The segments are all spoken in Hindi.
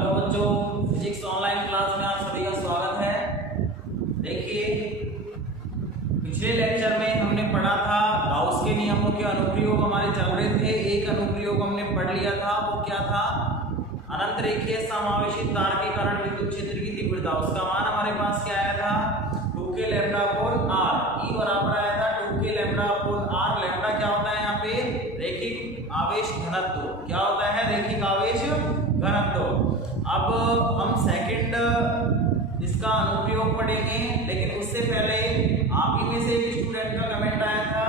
हेलो बच्चों, फिजिक्स ऑनलाइन क्लास में आप सभी का स्वागत है। देखिए, पिछले लेक्चर में हमने पढ़ा था गाउस के नियमों के अनुप्रयोग हमारे चल रहे थे। एक अनुप्रयोग हमने पढ़ लिया था, वो क्या था? अनंत रेखीय समावेशी तार के कारण विद्युत क्षेत्र की तीव्रता, उसका मान हमारे पास क्या आया था? 2k lambda upon r। ई बराबर आया था 2k lambda upon r। Lambda क्या होता है यहाँ पे? रैखिक आवेश घनत्व। क्या होता है? रैखिक आवेश घनत्व। अब हम सेकंड इसका अनुप्रयोग पढ़ेंगे, लेकिन उससे पहले आप ही में से एक स्टूडेंट का कमेंट आया था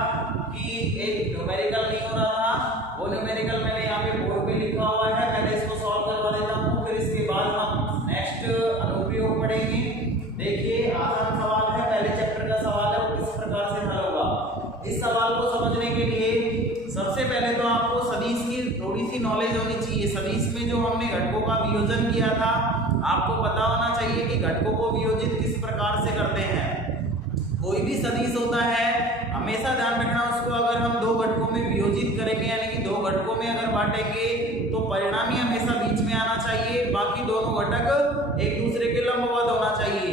कि एक न्यूमेरिकल नहीं हो रहा था। वो न्यूमेरिकल मैंने यहाँ पे बोर्ड पे लिखा हुआ है, पहले इसको सॉल्व करवा देता हूँ, फिर इसके बाद हम नेक्स्ट अनुप्रयोग पढ़ेंगे। देखिए, आसान सवाल है, पहले चैप्टर का सवाल है, वो किस प्रकार से हल होगा। इस सवाल को समझने के लिए सबसे पहले तो आपको सदिश की थोड़ी सी नॉलेज होनी चाहिए। सदिश में जो हमने घटकों का वियोजन किया था, आपको पता होना चाहिए कि घटकों को वियोजित किस प्रकार से करते हैं। कोई भी सदिश होता है, हमेशा ध्यान रखना उसको अगर हम दो घटकों में वियोजित करेंगे, यानी कि दो घटकों में अगर बांटेंगे, तो परिणाम ही हमेशा बीच में आना चाहिए। बाकी दोनों घटक एक दूसरे के लंबवत होना चाहिए।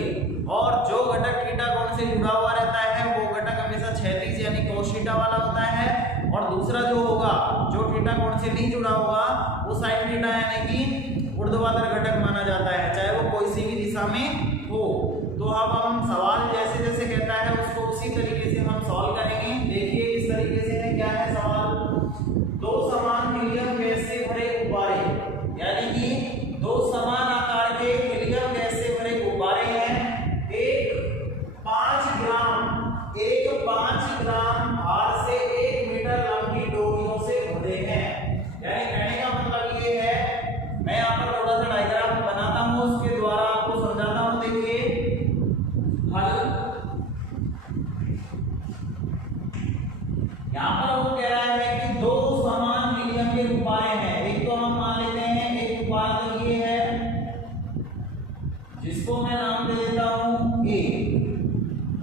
और जो घटक थीटा कोण से जुड़ा हुआ रहता है, वो घटक हमेशा क्षैतिज यानी cos थीटा वाला होता है। और दूसरा जो होगा, जो थीटा कोण से नहीं जुड़ा होगा, वो sin थीटा यानी कि ऊर्ध्वाधर घटक माना जाता है, चाहे वो कोई सी भी दिशा में हो। तो अब हम सवाल जैसे जैसे कहता है उसको उसी तरीके से हम सॉल्व करेंगे। देखिए इस तरीके से है, क्या है सवाल? दो समान हीलियम गैस से भरे गुब्बारे, यानी कि दो समान आकार के हीलियम गैस से भरे गुब्बारे हैं। एक 5 ग्राम भार से 1 मीटर लंबी डोरियों से बंधे हैं। यानी कहने का मतलब ये है, मैं यहाँ पर थोड़ा सा डायग्राम बनाता हूँ, उसके द्वारा आपको समझाता हूँ। देखिए हल, यहाँ पर वो कह रहा है कि दो समान हीलियम के गुब्बारे हैं। एक तो हम मान लेते हैं, एक गुब्बारा तो ये है जिसको मैं नाम दे देता हूँ ए,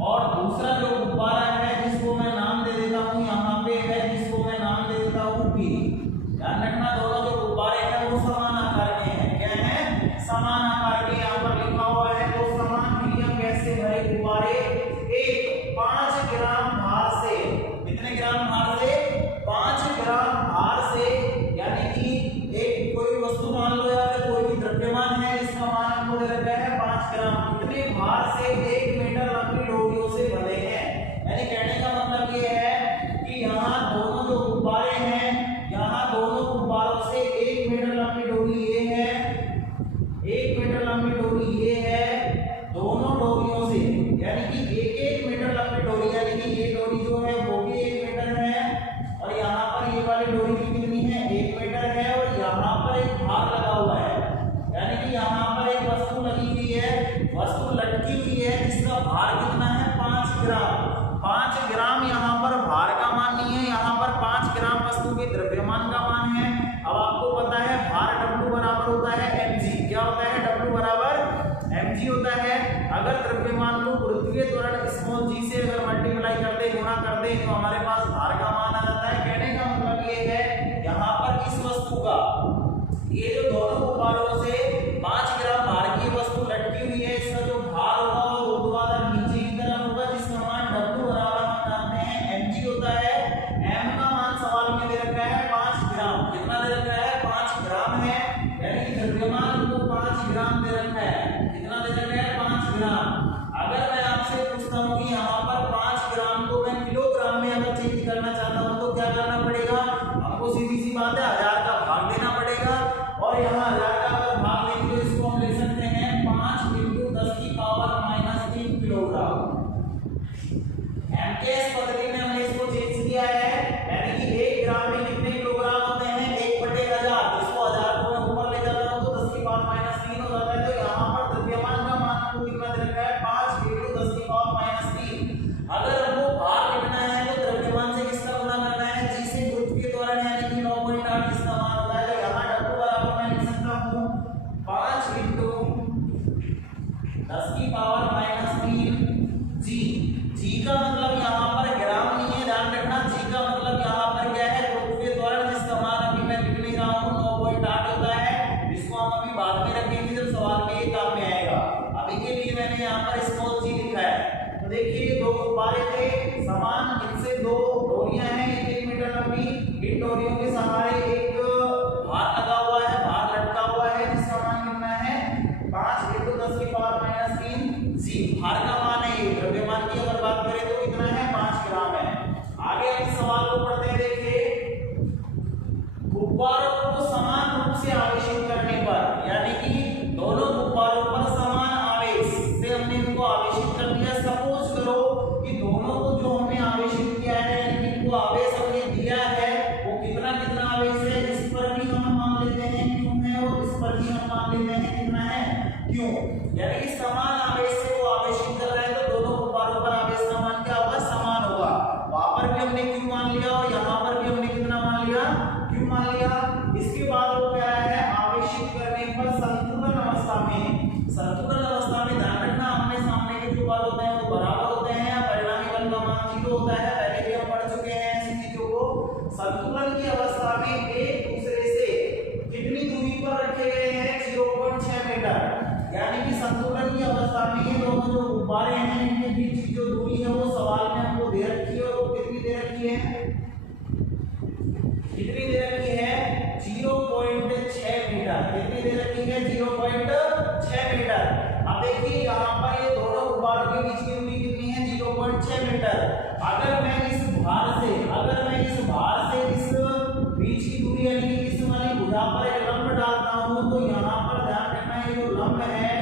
और दूसरा जो गुब्बारा है जिसको मैं नाम दे देता हूँ यहाँ पे है, जिसको मैं नाम दे देता हूँ बी। ध्यान रखना, दोनों जो गुब्बारे हैं वो समान आकार के हैं। क्या है? समान आकार के। यहाँ पर लिखा हुआ है दो समान हीलियम गैस से भरे गुब्बारे, एक 5 ग्राम भार से, कितने ग्राम भार से? 5 ग्राम भार से, यानी कि एक कोई वस्तु मान लो या फिर कोई भी द्रव्यमान है, इसका मान हमको दे रखा है 5 ग्राम। कितने भार से? 1 मीटर लंबी डोरियों से बंधे हैं। यानी कहने का मतलब ये है कि यहाँ दोनों जो गुब्बारे हैं, यहाँ दोनों गुब्बारों से 1 मीटर लंबी डोरी ये है, 1 मीटर लंबी डोरी ये है, दोनों डोरियों से, यानी कि 1-1 मीटर लंबी डोरी, यानी कि ये डोरी जो है वो भी 1 मीटर है, और यहाँ पर ये वाली डोरी भी कितनी है? 1 मीटर है। और यहाँ पर एक भार लगा हुआ है, यानी कि यहाँ पर एक वस्तु लगी हुई है, वस्तु लटकी हुई है, जिसका भार कितना है? 5 ग्राम। 5 ग्राम यहाँ पर भार का मान नहीं है, यहाँ पर 5 ग्राम वस्तु के द्रव्यमान का मान है। अब आपको पता है भार W बराबर होता है mg। क्या होता है? W बराबर mg होता है। अगर द्रव्यमान को गुरुत्वीय त्वरण स्मॉल g से अगर मल्टीप्लाई कर दे, गुणा कर दे, तो हमारे पास भार का मान आ जाता है। कहने का मतलब ये है, यहाँ पर इस वस्तु का, ये जो दोनों गुब्बारों से 5 ग्राम भार की वस्तु लटकी हुई है, इसका जो भार होगा वो ऊर्ध्वाधर नीचे की तरफ होगा, जिसका मान W बराबर हम जानते हैं mg होता है। m का मान सवाल में दे रखा है 5 ग्राम। कितना दे रखा है? 5 ग्राम है, यानी कि द्रव्यमान को 5 ग्राम दे रखा है। कितना दे रखा है? 5 ग्राम। अगर मैं आपसे पूछता हूँ कि यहाँ पर 5 ग्राम को मैं किलोग्राम में अगर चेंज करना चाहता हूँ, तो क्या करना पड़ेगा? आपको सीधी सी बात है, 1000 का भाग देना पड़ेगा। और यहाँ 1000 का अगर भाग लेंगे तो इसको हम ले सकते हैं 5 × 10⁻³ किलोग्राम। एमकेएस पद्धति में हमने इसको चेंज किया है, यानी कि 1 ग्राम में कितने किलोग्राम होते हैं? 1/1000। जिसको 1000 को मैं ऊपर ले जाता हूँ तो 10⁻³ हो जाता है। तो यहाँ पर द्रव्यमान का मान हमको कितना दे रखा है? 5 × 10⁻³। अगर हमको भार लिखना है तो द्रव्यमान से किसका गुणा करना है? g से गुरुत्वीय त्वरण, यानी कि 9.8 जिसका मान होता है। तो यहाँ W बराबर मैं लिख सकता क्यों, यानी कि समान आवेश से वो आवेशित कर रहा है तो दोनों गुब्बारों पर आवेश का मान क्या होगा, समान होगा। वहां पर भी हमने क्यू मान लिया और यहाँ पर भी हमने कितना मान लिया, क्यू मान लिया। इसके बाद वो कह रहा है आवेशित करने पर संतुलन अवस्था में ध्यान रखना आमने सामने के जो बल होते हैं वो बराबर होते हैं, परिणामी बल का मान 0 होता है, पहले भी हम पढ़ चुके हैं ऐसी चीजों को। संतुलन की अवस्था में एक दूसरे से कितनी दूरी पर रखे गए हैं, 0.6 मीटर, यानी कि संतुलन की अवस्था में ये दोनों जो गुब्बारे हैं इनके बीच की जो दूरी है वो सवाल में हमको दे रखी है, और वो कितनी दे रखी है, कितनी दे रखी है, 0.6 मीटर, कितनी दे रखी है, 0.6 मीटर। अब देखिए यहाँ पर ये दोनों गुब्बारों के बीच की दूरी कितनी है, 0.6 मीटर। अगर मैं इस भार से इस बीच की दूरी यानी कि इस वाली भुजा पर एक लंब डालता हूं तो यहाँ पर ध्यान रखना ये जो लंब है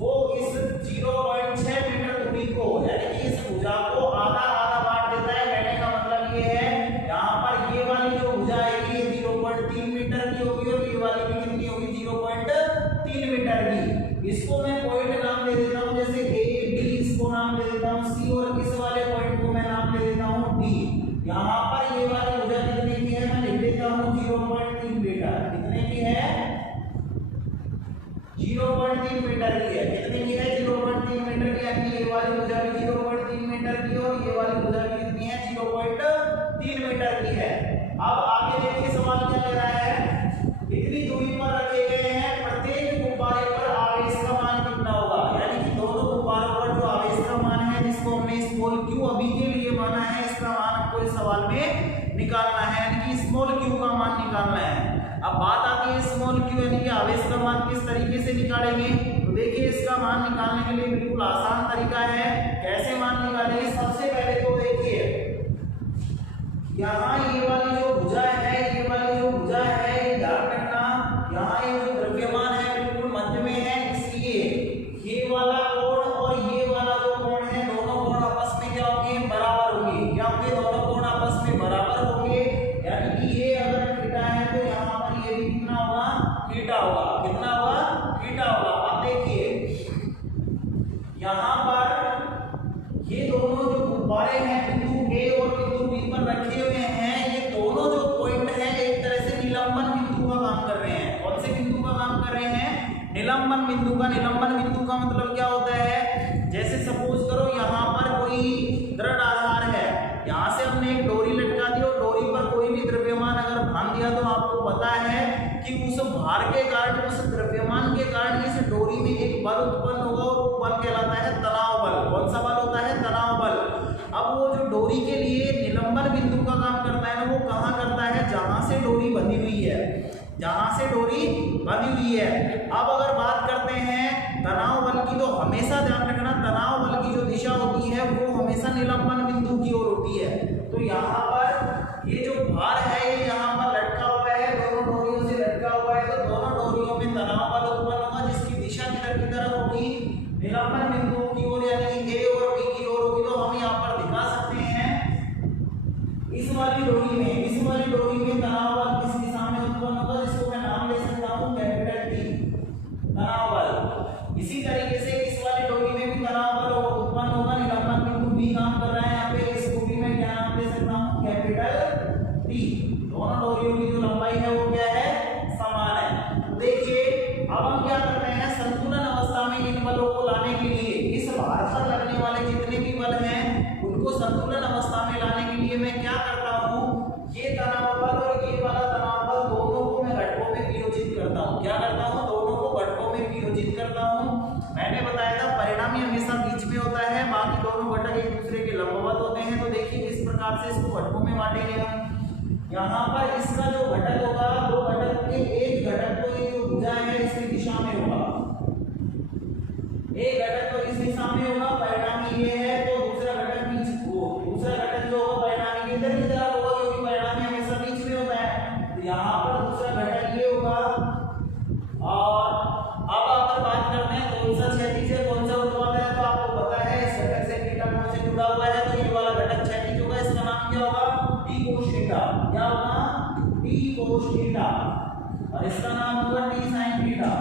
वो इस 0.6 मीटर दूरी को यानी कि इस भुजा को आधा आधा बांट देता है। कहने का मतलब ये है यहाँ पर ये वाली जो भुजा आएगी ये 0.3 मीटर की होगी और ये वाली भी कितनी होगी, 0.3 मीटर की। इसको मैं पॉइंट नाम दे देता हूँ, जैसे ए बी इसको नाम दे देता हूँ सी, और इस वाले पॉइंट को मैं नाम दे देता हूँ डी। यहाँ पर ये वाली भुजा कितने की है, मैं लिख देता हूँ 0.3 मीटर, कितने की है, 0.3 मीटर की है, कितने की है, 0.3 मीटर की, यानी ये वाली भुजा भी 0.3 मीटर की और ये वाली भुजा भी कितनी है, 0.3 मीटर की है। अब आगे देखिए सवाल क्या कह रहा है, इतनी दूरी पर रखे गए हैं प्रत्येक गुब्बारे पर आवेश का मान कितना होगा, यानी कि दोनों गुब्बारों पर जो आवेश का मान है जिसको हमने स्मॉल क्यू अभी के लिए माना है, इसका मान आपको इस सवाल में निकालना है, यानी कि स्मॉल क्यू का मान निकालना है। अब बात आती है स्मॉल क्यू यानी कि आवेश का मान किस तरीके से निकालेंगे, तो देखिए इसका मान निकालने के लिए बिल्कुल आसान तरीका है। कैसे मान निकालेंगे, सबसे पहले तो देखिए यहाँ ये वाली जो भुजा है, ये वाली जो भुजा है ये ध्यान रखना, यहाँ ये जो द्रव्यमान है बिल्कुल मध्य में है, इसलिए ये वाला कोण और ये वाला जो कोण है दोनों कोण आपस में क्या होंगे, बराबर होंगे। क्या होंगे, दोनों कोण आपस में बराबर होंगे, यानी कि ये अगर थीटा है तो यहाँ पर ये भी कितना होगा, थीटा होगा, कितना होगा, थीटा होगा। अब देखिए यहाँ पर ये दोनों जो गुब्बारे हैं बिंदु ए और बिंदु बी पर रखे हुए हैं, ये दोनों जो पॉइंट हैं एक तरह से निलंबन बिंदु का काम कर रहे हैं। कौन से बिंदु का काम कर रहे हैं, निलंबन बिंदु का। निलंबन बिंदु का मतलब क्या होता है, जैसे सपोज करो यहाँ पर कोई दृढ़ आधार है, यहाँ से हमने एक डोरी लटका दी और डोरी पर कोई भी द्रव्यमान अगर बांध दिया तो आपको पता है कि उस भार के कारण, उस द्रव्यमान के कारण इस डोरी में एक बल उत्पन्न होगा और वो बल कहलाता है तनाव बल। कौन सा बल होता है, तनाव बल। अब वो जो डोरी के लिए निलंबन बिंदु का काम करता है ना, वो कहाँ करता है, जहां से डोरी बंधी हुई है, जहां से डोरी बंधी हुई है। अब अगर बात करते हैं तनाव बल की, तो हमेशा ध्यान रखना तनाव बल की जो दिशा होती है वो हमेशा निलंबन बिंदु की ओर होती है। तो यहाँ पर ये जो भार है ये यहाँ पर लटका हुआ है, दोनों डोरियों से लटका हुआ है, तो दोनों डोरियों में तनाव बल उत्पन्न होगा जिसकी दिशा किधर की तरफ होगी, निलंबन बिंदु की ओर, यानी कि ए और बी की ओर होगी। तो हम यहाँ पर दिखा सकते हैं इस वाली डोरी में तनाव बल किस दिशा में उत्पन्न होगा, जिसको मैं नाम ले सकता हूँ कैपिटल टी, तनाव बल। इसी तरीके से इस वाली डोरी में भी तनाव बल उत्पन्न होगा, निलंबन बिंदु बी काम कर रहा है यहाँ पे, इसको भी मैं क्या नाम दे सकता हूँ, कैपिटल टी। दोनों डोरियों की जो लंबाई है वो क्या है, समान है। देखिए अब हम क्या करते हैं, संतुलन अवस्था में इन बलों को लाने के लिए इस भार पर लगने वाले जितने भी बल हैं उनको संतुलन अवस्था में लाने के लिए मैं क्या करता हूँ, ये तनाव बल और ये वाला तनाव बल दोनों को मैं घटकों में वियोजित करता हूँ। क्या करता हूँ, दोनों को घटकों में वियोजित करता हूँ। मैंने बताया था परिणामी हमेशा बीच में होता है, बाकी दोनों घटक एक दूसरे के लंबवत होते हैं। तो देखिए इस प्रकार से इसको घटकों में बांटेंगे हम। यहाँ पर इसका जो घटक होगा, दो घटक के एक घटक तो ये जो भुजा है इसकी दिशा में होगा, एक घटक तो इस दिशा में होगा, परिणामी ये है, तो दूसरा घटक बीच, दूसरा घटक जो होगा परिणामी इधर की तरफ होगा क्योंकि परिणामी हमेशा बीच में होता है। तो यहाँ पर दूसरा घटक ये होगा। और अब अगर बात करते हैं कौन सा क्षैतिज है कौन सा ऊर्ध्वाधर है, तो आपको पता है इस घटक से थीटा कोण से जुड़ा हुआ है, तो ये वाला घटक क्षैतिज होगा, इसका नाम क्या होगा, टी कोस थीटा। क्या होगा, टी कोस थीटा, और इसका नाम होगा टी साइन थीटा।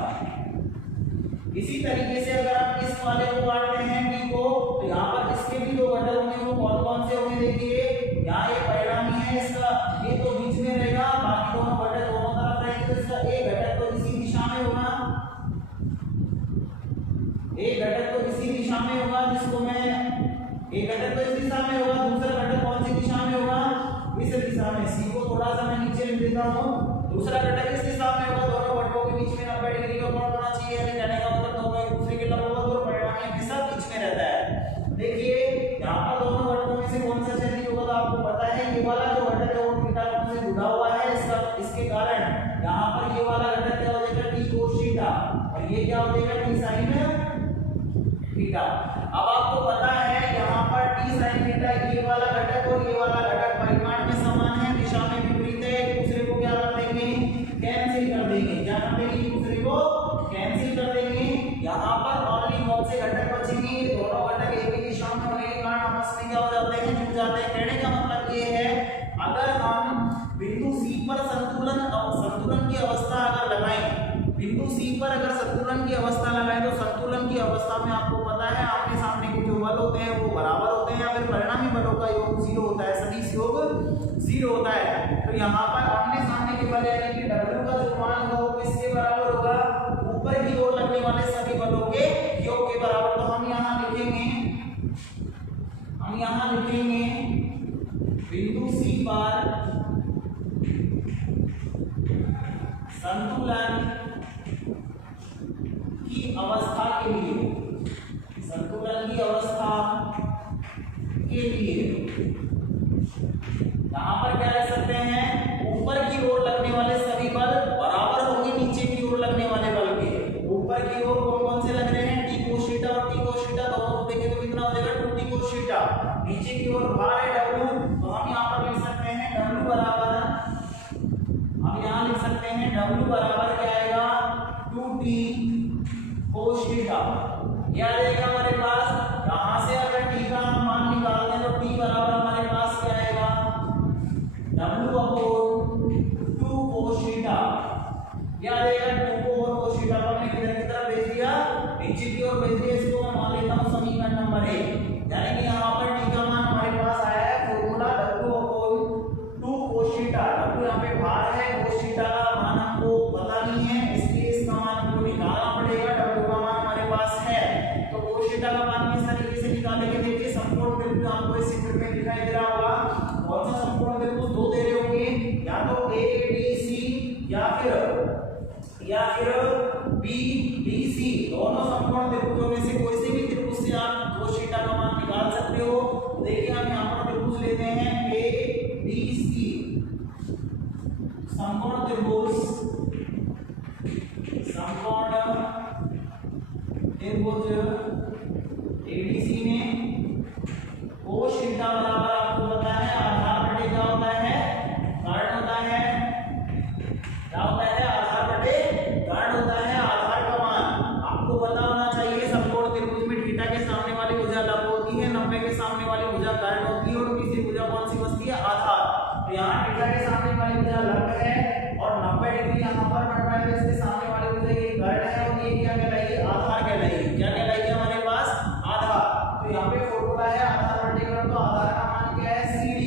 इसी तरीके से अगर आप इस वाले को काटते हैं टी को, तो यहाँ पर इसके भी दो घटक होंगे, वो कौन कौन से होंगे देखिए। यहाँ ये परिणामी है, इसका ये तो बीच में रहेगा, बाकी दोनों घटक दोनों तरफ रहेंगे। तो इसका एक घटक तो इसी दिशा में होगा, एक घटक तो इसी दिशा में होगा, जिसको मैं एक घटक तो इस दिशा में होगा, दूसरा घटक कौन सी दिशा में होगा, इस दिशा में। सी को थोड़ा सा मैं नीचे लिख देता हूँ, दूसरा घटक इस दिशा में होगा, दोनों घटकों के बीच में 90 डिग्री का कोण होना चाहिए, यानी कहने का मतलब दोनों एक दूसरे के लंबवत और परिणामी हमेशा बीच में रहता है। देखिए यहाँ पर दोनों घटकों में से कौन सा क्षैतिज होगा, तो आपको पता है ये वाला जो घटक है वो थीटा कोण से जुड़ा हुआ है, इसके कारण यहाँ पर ये वाला घटक क्या हो जाएगा, टी कोस थीटा, और ये क्या हो जाएगा, टी साइन थीटा। अब आपको पता है यहाँ पर टी साइन थीटा, ये वाला घटक और ये वाला घटक परिमाण में समान है, दिशा में विपरीत है, एक दूसरे को क्या कर देंगे, कैंसिल कर देंगे। क्या कर देंगे, एक दूसरे को कैंसिल कर देंगे। यहाँ पर ओनली कौन से घटक बचेंगे, दोनों घटक एक ही दिशा में होने के कारण आपस में क्या हो जाते हैं, जुड़ जाते हैं। कहने का मतलब ये है, अगर हम बिंदु सी पर संतुलन की अवस्था अगर लगाएं, बिंदु सी पर अगर संतुलन की अवस्था लगाएं, तो संतुलन की अवस्था में आपको पता है आमने सामने के जो बल होते हैं वो बराबर होते हैं, या फिर परिणामी बलों का योग 0 होता है, सदिश योग 0 होता है। तो यहाँ पर आमने सामने के बल यानी कि W का जो मान होगा वो किसके बराबर होगा, ऊपर की ओर लगने वाले सभी बलों के योग के बराबर। तो हम यहाँ लिखेंगे बिंदु सी पर संतुलन की अवस्था के लिए, संतुलन की अवस्था के लिए यहाँ पर क्या लिख सकते हैं, ऊपर की ओर लगने वाले सभी बल बराबर होंगे नीचे की ओर लगने वाले बल के। ऊपर की ओर कौन कौन से लग रहे हैं, टी कोस थीटा और टी कोस थीटा, दोनों को देखें तो कितना हो जाएगा, 2 टी कोस थीटा। नीचे की ओर भार है W, तो हम यहाँ पर लिख सकते हैं W बराबर, हम यहाँ लिख सकते हैं W बराबर क्या आएगा, 2t कोस थीटा। क्या आ जाएगा हमारे पास, यहाँ से अगर t का मान निकाल दें तो t बराबर हमारे पास क्या आएगा, W/2 कोस थीटा। क्या आ जाएगा, 2 को और कोस थीटा को हमने किधर की तरफ भेज दिया, नीचे की ओर भेज दिया। इसको मैं मान लेता हूँ समीकरण नंबर 1, यानी कि यहाँ पर t का मान हमारे पास आया है, formula W/2 cos theta. W यहाँ पे भार है, कोस थीटा का मान हमको पता नहीं है, इसलिए इसका मान हमको निकालना पड़ेगा। W का मान हमारे पास है, तो कोस थीटा का मान किस तरीके से निकालेंगे, देखिए समकोण त्रिभुज आपको इस चित्र में दिखाई दे रहा होगा। कौन सा समकोण त्रिभुज, दो दे रहे होंगे, या तो ADC या फिर BDC, दोनों समकोण त्रिभुजों में से कोई से भी त्रिभुज से आप कोस थीटा का मान निकाल सकते हो। देखिए हम यहाँ पर त्रिभुज लेते हैं ADC, समकोण त्रिभुज, समकोण त्रिभुज ADC में कोस थीटा बराबर आपको पता है आधार बटे क्या होता है, कर्ण होता है। क्या होता है, आधार बटे कर्ण होता है। आधार का मान आपको पता होना चाहिए, समकोण त्रिभुज में थीटा के सामने वाली भुजा लंब होती है, 90 के सामने वाली भुजा कर्ण होती है, और तीसरी भुजा कौन सी बचती है, आधार। तो यहाँ थीटा के सामने वाली भुजा लंब है और 90 डिग्री यहाँ पर बन रहा है, इसके सामने वाली भुजा ये कर्ण है, और ये क्या कहलाएगी, आधार कहलाएगी। क्या कहलाएगी हमारे पास, आधार। तो यहाँ पे फॉर्मूला है आधार बटे कर्ण, तो आधार का मान क्या है, CD।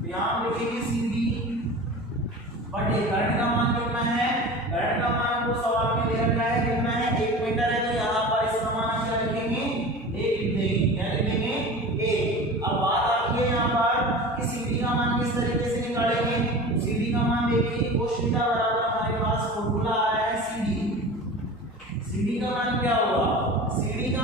तो यहाँ हम लिखेंगे CD बटे कर्ण का मान कितना है, कर्ण का मान को सवाल में दे रखा है, कितना है, 1 मीटर है। तो यहाँ पर इसका मान हम क्या लिखेंगे, 1 लिखेंगे। क्या लिखेंगे, 1। अब बात आती है यहाँ पर कि CD का मान किस तरीके से निकालेंगे। CD का मान देखिए, कोस थीटा बराबर हमारे पास फॉर्मूला आया है CD। CD का मान क्या होगा, CD का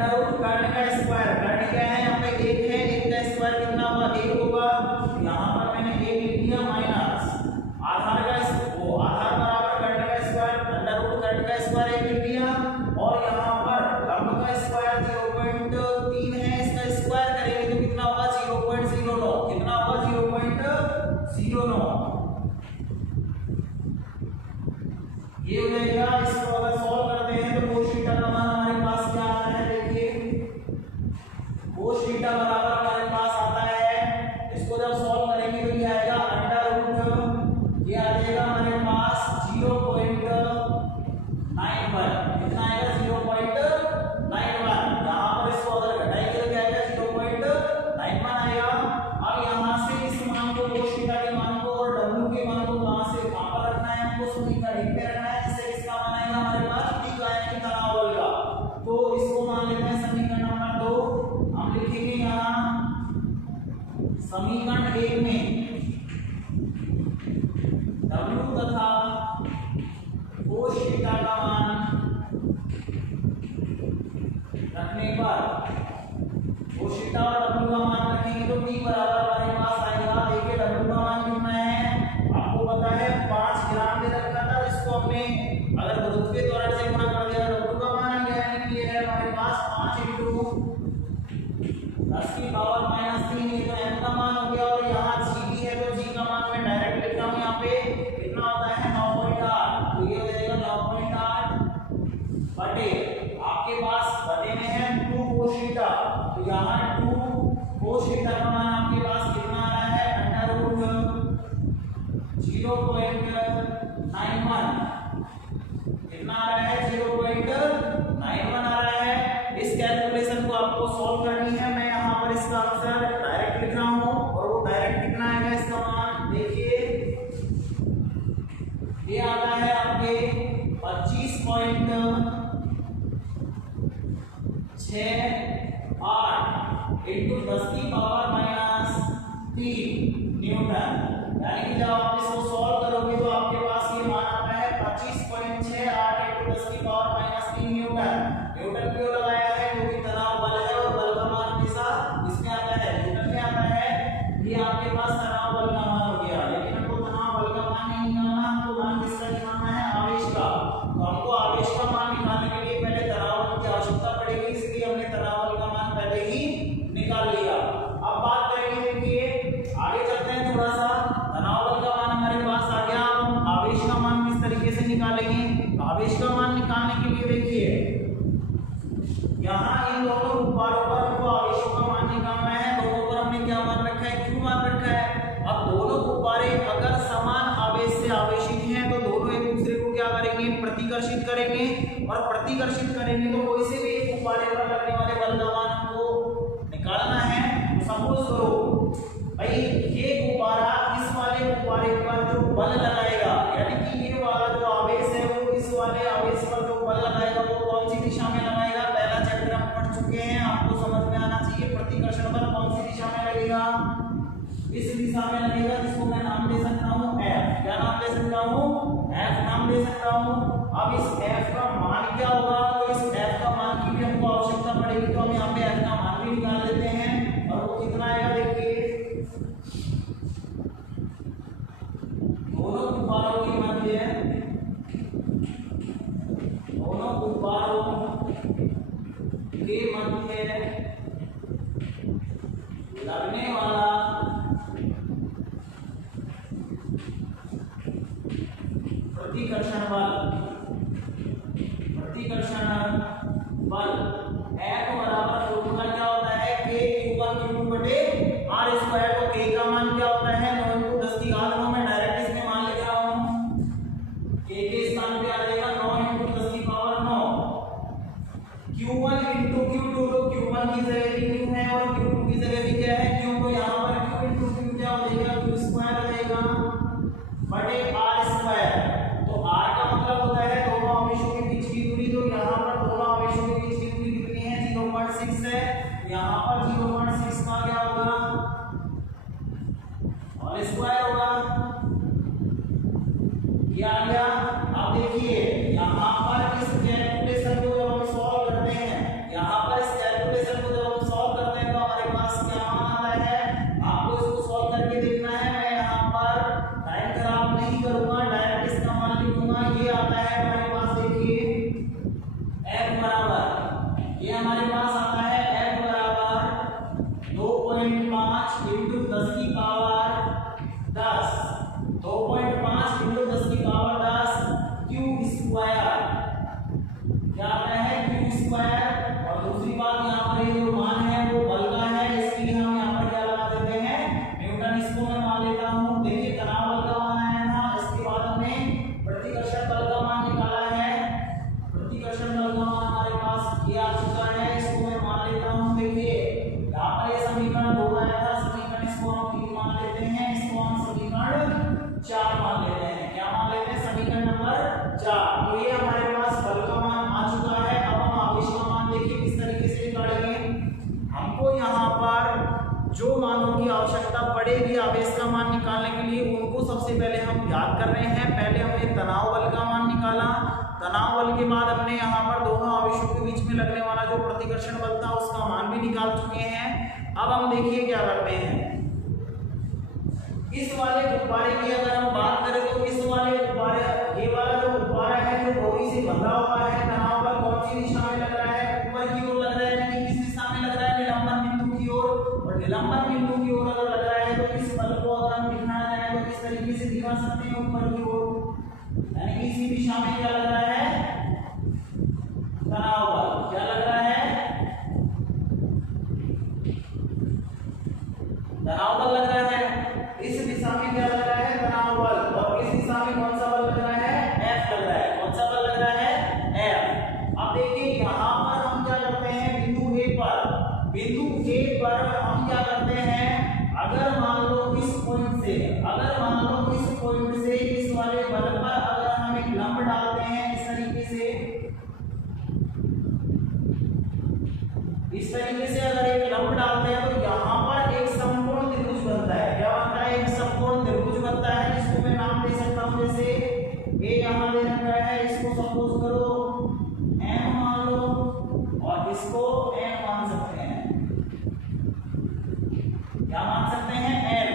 अंडर रूट कर्ण का स्क्वायर, कर्ण क्या है यहाँ पे 1 है, 1 का स्क्वायर कितना होगा 1 होगा, यहाँ पर मैंने 1 लिख दिया माइनस आधार का वो आधार बराबर कर्ण का स्क्वायर, अंडर रूट कर्ण का स्क्वायर 1 लिख दिया, और यहाँ पर लंब का स्क्वायर 0.3 है, इसका स्क्वायर करेंगे तो कितना होगा 0.09, कितना होगा 0.09, ये हो जाएगा। इसको अगर सॉल्व करते हैं तो cos थीटा का मान हमारे पास क्या आता है, देखिए cos थीटा बराबर हमारे पास आता है, इसको जब सॉल्व करेंगे तो ये आएगा अंडर रूट, ये आ जाएगा हमारे पास 0.91, कितना आएगा 0.91, यहाँ पर इसको अगर घटाएंगे तो क्या आएगा 0.91 आएगा। अब यहाँ से इस मान को cos थीटा के मान को और w के मान को कहाँ से कहाँ पर रखना है, हमको समीकरण 1 में रखना है, जिससे इसका मान आएगा हमारे पास d का यानी तनाव बल का। तो इसको मान लेते हैं समीकरण नंबर 2, हम लिखेंगे यहाँ समीकरण 1 में w तथा cos थीटा का मान रखने पर cos थीटा और w का मान रखेंगे तो t बराबर हमारे पास आएगा, देखिए w का मान कितना है आपको पता है 5 ग्राम दे रखा था, जिसको हमने अगर गुरुत्व के त्वरण से गुणा कर दिया तो w का मान आ गया, यानी कि है हमारे पास 5 × 10 की पावर -3, ये तो m का मान हो गया, और यहाँ g है तो g का मान मैं डायरेक्ट लिख रहा हूँ, यहाँ पे कितना होता है 9.8, तो ये हो जाएगा 9.8 बटे आपके पास बटे में है 2 cos थीटा, तो यहाँ 2 cos थीटा का मान आपके पास कितना आ रहा है अंडर रूट 0.91, कितना आ रहा है 0.91 आ रहा है। इस कैलकुलेशन को आपको सॉल्व करनी है, मैं यहाँ पर इसका आंसर डायरेक्ट लिख रहा हूँ, और वो डायरेक्ट कितना आएगा इसका मान, देखिए ये आता है आपके 25.68 इंटू 10 की पावर -3 न्यूटन, यानी कि जब आप इसको सॉल्व करोगे तो आपके पास ये मान आता है 25.68 इंटू 10 की पावर -3 न्यूटन। न्यूटन क्यों लगाया है, क्योंकि तनाव बल है और बल का मान हमेशा इसमें आता है न्यूटन में आता है, ये आपके पास तनाव बल का मान हो गया। लेकिन हमको तनाव बल का मान नहीं निकालना, हमको मान किसका निकालना है, आवेश का। तो हमको आवेश का मान निकालने के लिए पहले तनाव बल की आवश्यकता पड़ेगी, इसलिए हमने तनाव बल का मान पहले ही निकाल लिया। अब बात करेंगे, देखिए आगे चलते हैं थोड़ा सा, तनाव बल का मान हमारे पास आ गया, हम आवेश का मान किस तरीके से निकालेंगे, आवेश का मान निकालने के लिए देखिए यहाँ इन दोनों गुब्बारों पर हमको आवेशों का मान निकालना है, दोनों पर हमने क्या मान रखा है, q मान रखा है। अब दोनों गुब्बारे अगर समान आवेश से आवेशित हैं तो दोनों एक दूसरे को क्या करेंगे, प्रतिकर्षित करेंगे, और प्रतिकर्षित करेंगे तो कोई से भी एक गुब्बारे पर लगने वाले बल का मान हमको निकालना है। तो सपोज करो भाई ये गुब्बारा इस वाले गुब्बारे पर जो बल लगाएगा, यानी कि ये वाला जो आवेश है वो इस वाले आवेश पर जो बल लगाएगा वो कौन सी दिशा में लगाएगा, पहला चैप्टर हम पढ़ चुके हैं, आपको समझ में आना चाहिए। प्रतिकर्षण बल कौन सी दिशा में लगेगा, इस दिशा में लगेगा, जिसको मैं नाम दे सकता हूँ F। क्या नाम दे सकता हूँ, F नाम दे सकता हूँ। अब इस F का मान क्या होगा, तो इस F का मान की भी हमको आवश्यकता पड़ेगी, तो हम यहाँ पे F का मान भी निकाल लेते हैं, और वो कितना आएगा, देखिए दोनों गुब्बारों के मध्य लगने वाला प्रतिकर्षण बल F बराबर फॉर्मूला क्या होता है, K/Q/r²। तो K का मान क्या होता है, 9 × 10 की घात 9, मैं डायरेक्ट इसमें मान लिख रहा हूँ, K के स्थान पे आ जाएगा 9 × 10 की पावर 9। Q1 × Q2, तो Q1 की जगह भी Q है और Q2 की जगह भी क्या है, Q। तो यहाँ पर Q × Q क्या हो जाएगा, Q² हो जाएगा बटे r²। तो r का मतलब होता है दोनों आवेशों के बीच की दूरी, तो यहाँ पर दोनों आवेशों के बीच की दूरी कितनी है, 0.6 है, यहाँ पर 0.6 का क्या होगा, होल स्क्वायर होगा, ये आ गया। अब देखिए यहाँ पर इस कैलकुलेशन को जब हम सॉल्व करते हैं, यहाँ पर इस f बराबर ये हमारे पास आता है f बराबर 2.5 इंटू 10 की पावर 10, 2.5 इंटू 10 की पावर 10 क्यूब स्क्वायर, क्या आता है क्यूब स्क्वायर। और दूसरी बात यहाँ पर ये जो मान है वो बल का है, इसके लिए हम यहाँ पर क्या लगा देते हैं न्यूटन, इसको मैं मान लेता हूँ। देखिए तनाव बल का मान आया था, इसके बाद हमने प्रतिकर्षण बल का मान निकाला है, प्रतिकर्षण बल का मान हमारे पास ये आ चुका है, इसको मैं मान लेता हूँ। देखिए यहाँ पर ये समीकरण 2 आया था, समीकरण इसको हम 3 मान लेते हैं, इसको हम समीकरण 4 मान लेते हैं। क्या मान लेते हैं समीकरण नंबर 4। तो ये हमारे पास बल का मान आ चुका है। अब हम आवेश का मान देखिए किस तरीके से निकालेंगे। हमको यहाँ पर जो मानों की आवश्यकता पड़ेगी आवेश का मान निकालने के लिए, उनको सबसे पहले हम याद कर रहे हैं। पहले हमने तनाव बल का मान निकाला, तनाव बल के बाद हमने यहाँ पर दोनों आवेशों के बीच में लगने वाला जो प्रतिकर्षण बल था उसका मान भी निकाल चुके हैं। अब हम देखिए क्या करते हैं, इस वाले गुब्बारे की अगर हम बात करें तो इस वाले गुब्बारे, ये वाला जो गुब्बारा है जो डोरी से बंधा हुआ है, तनाव बल कौन सी दिशा में लग रहा है, ऊपर की ओर लग रहा है, यानी किस दिशा में लग रहा है, निलंबन बिंदु की ओर। और निलंबन बिंदु की ओर अगर लग रहा है तो इस बल को अगर हम दिखाना चाहें तो किस तरीके से दिखा सकते हैं, ऊपर की ओर, यानी कि इसी दिशा में क्या लग रहा है तनाव बल, क्या लग रहा है तनाव बल लग रहा है। इस दिशा में क्या लग रहा है तनाव बल, और इस दिशा में कौन सा बल लग रहा है F लग रहा है। कौन सा बल लग रहा है F। अब देखिए यहाँ पर हम क्या करते हैं बिंदु A पर, बिंदु A पर हम क्या करते हैं, अगर मान लो इस पॉइंट से, अगर मान लो इस पॉइंट से इस वाले बल पर अगर हम एक लंब डालते हैं इस तरीके से, इस तरीके से अगर एक लंब डालते हैं तो यहाँ पर एक समकोण त्रिभुज बनता है। क्या बनता है, एक समकोण त्रिभुज बनता है, जिसको मैं नाम दे सकता हूँ, जैसे ए यहाँ दे रखा है, इसको सपोज करो M मान लो और इसको N मान सकते हैं। क्या मान सकते हैं N।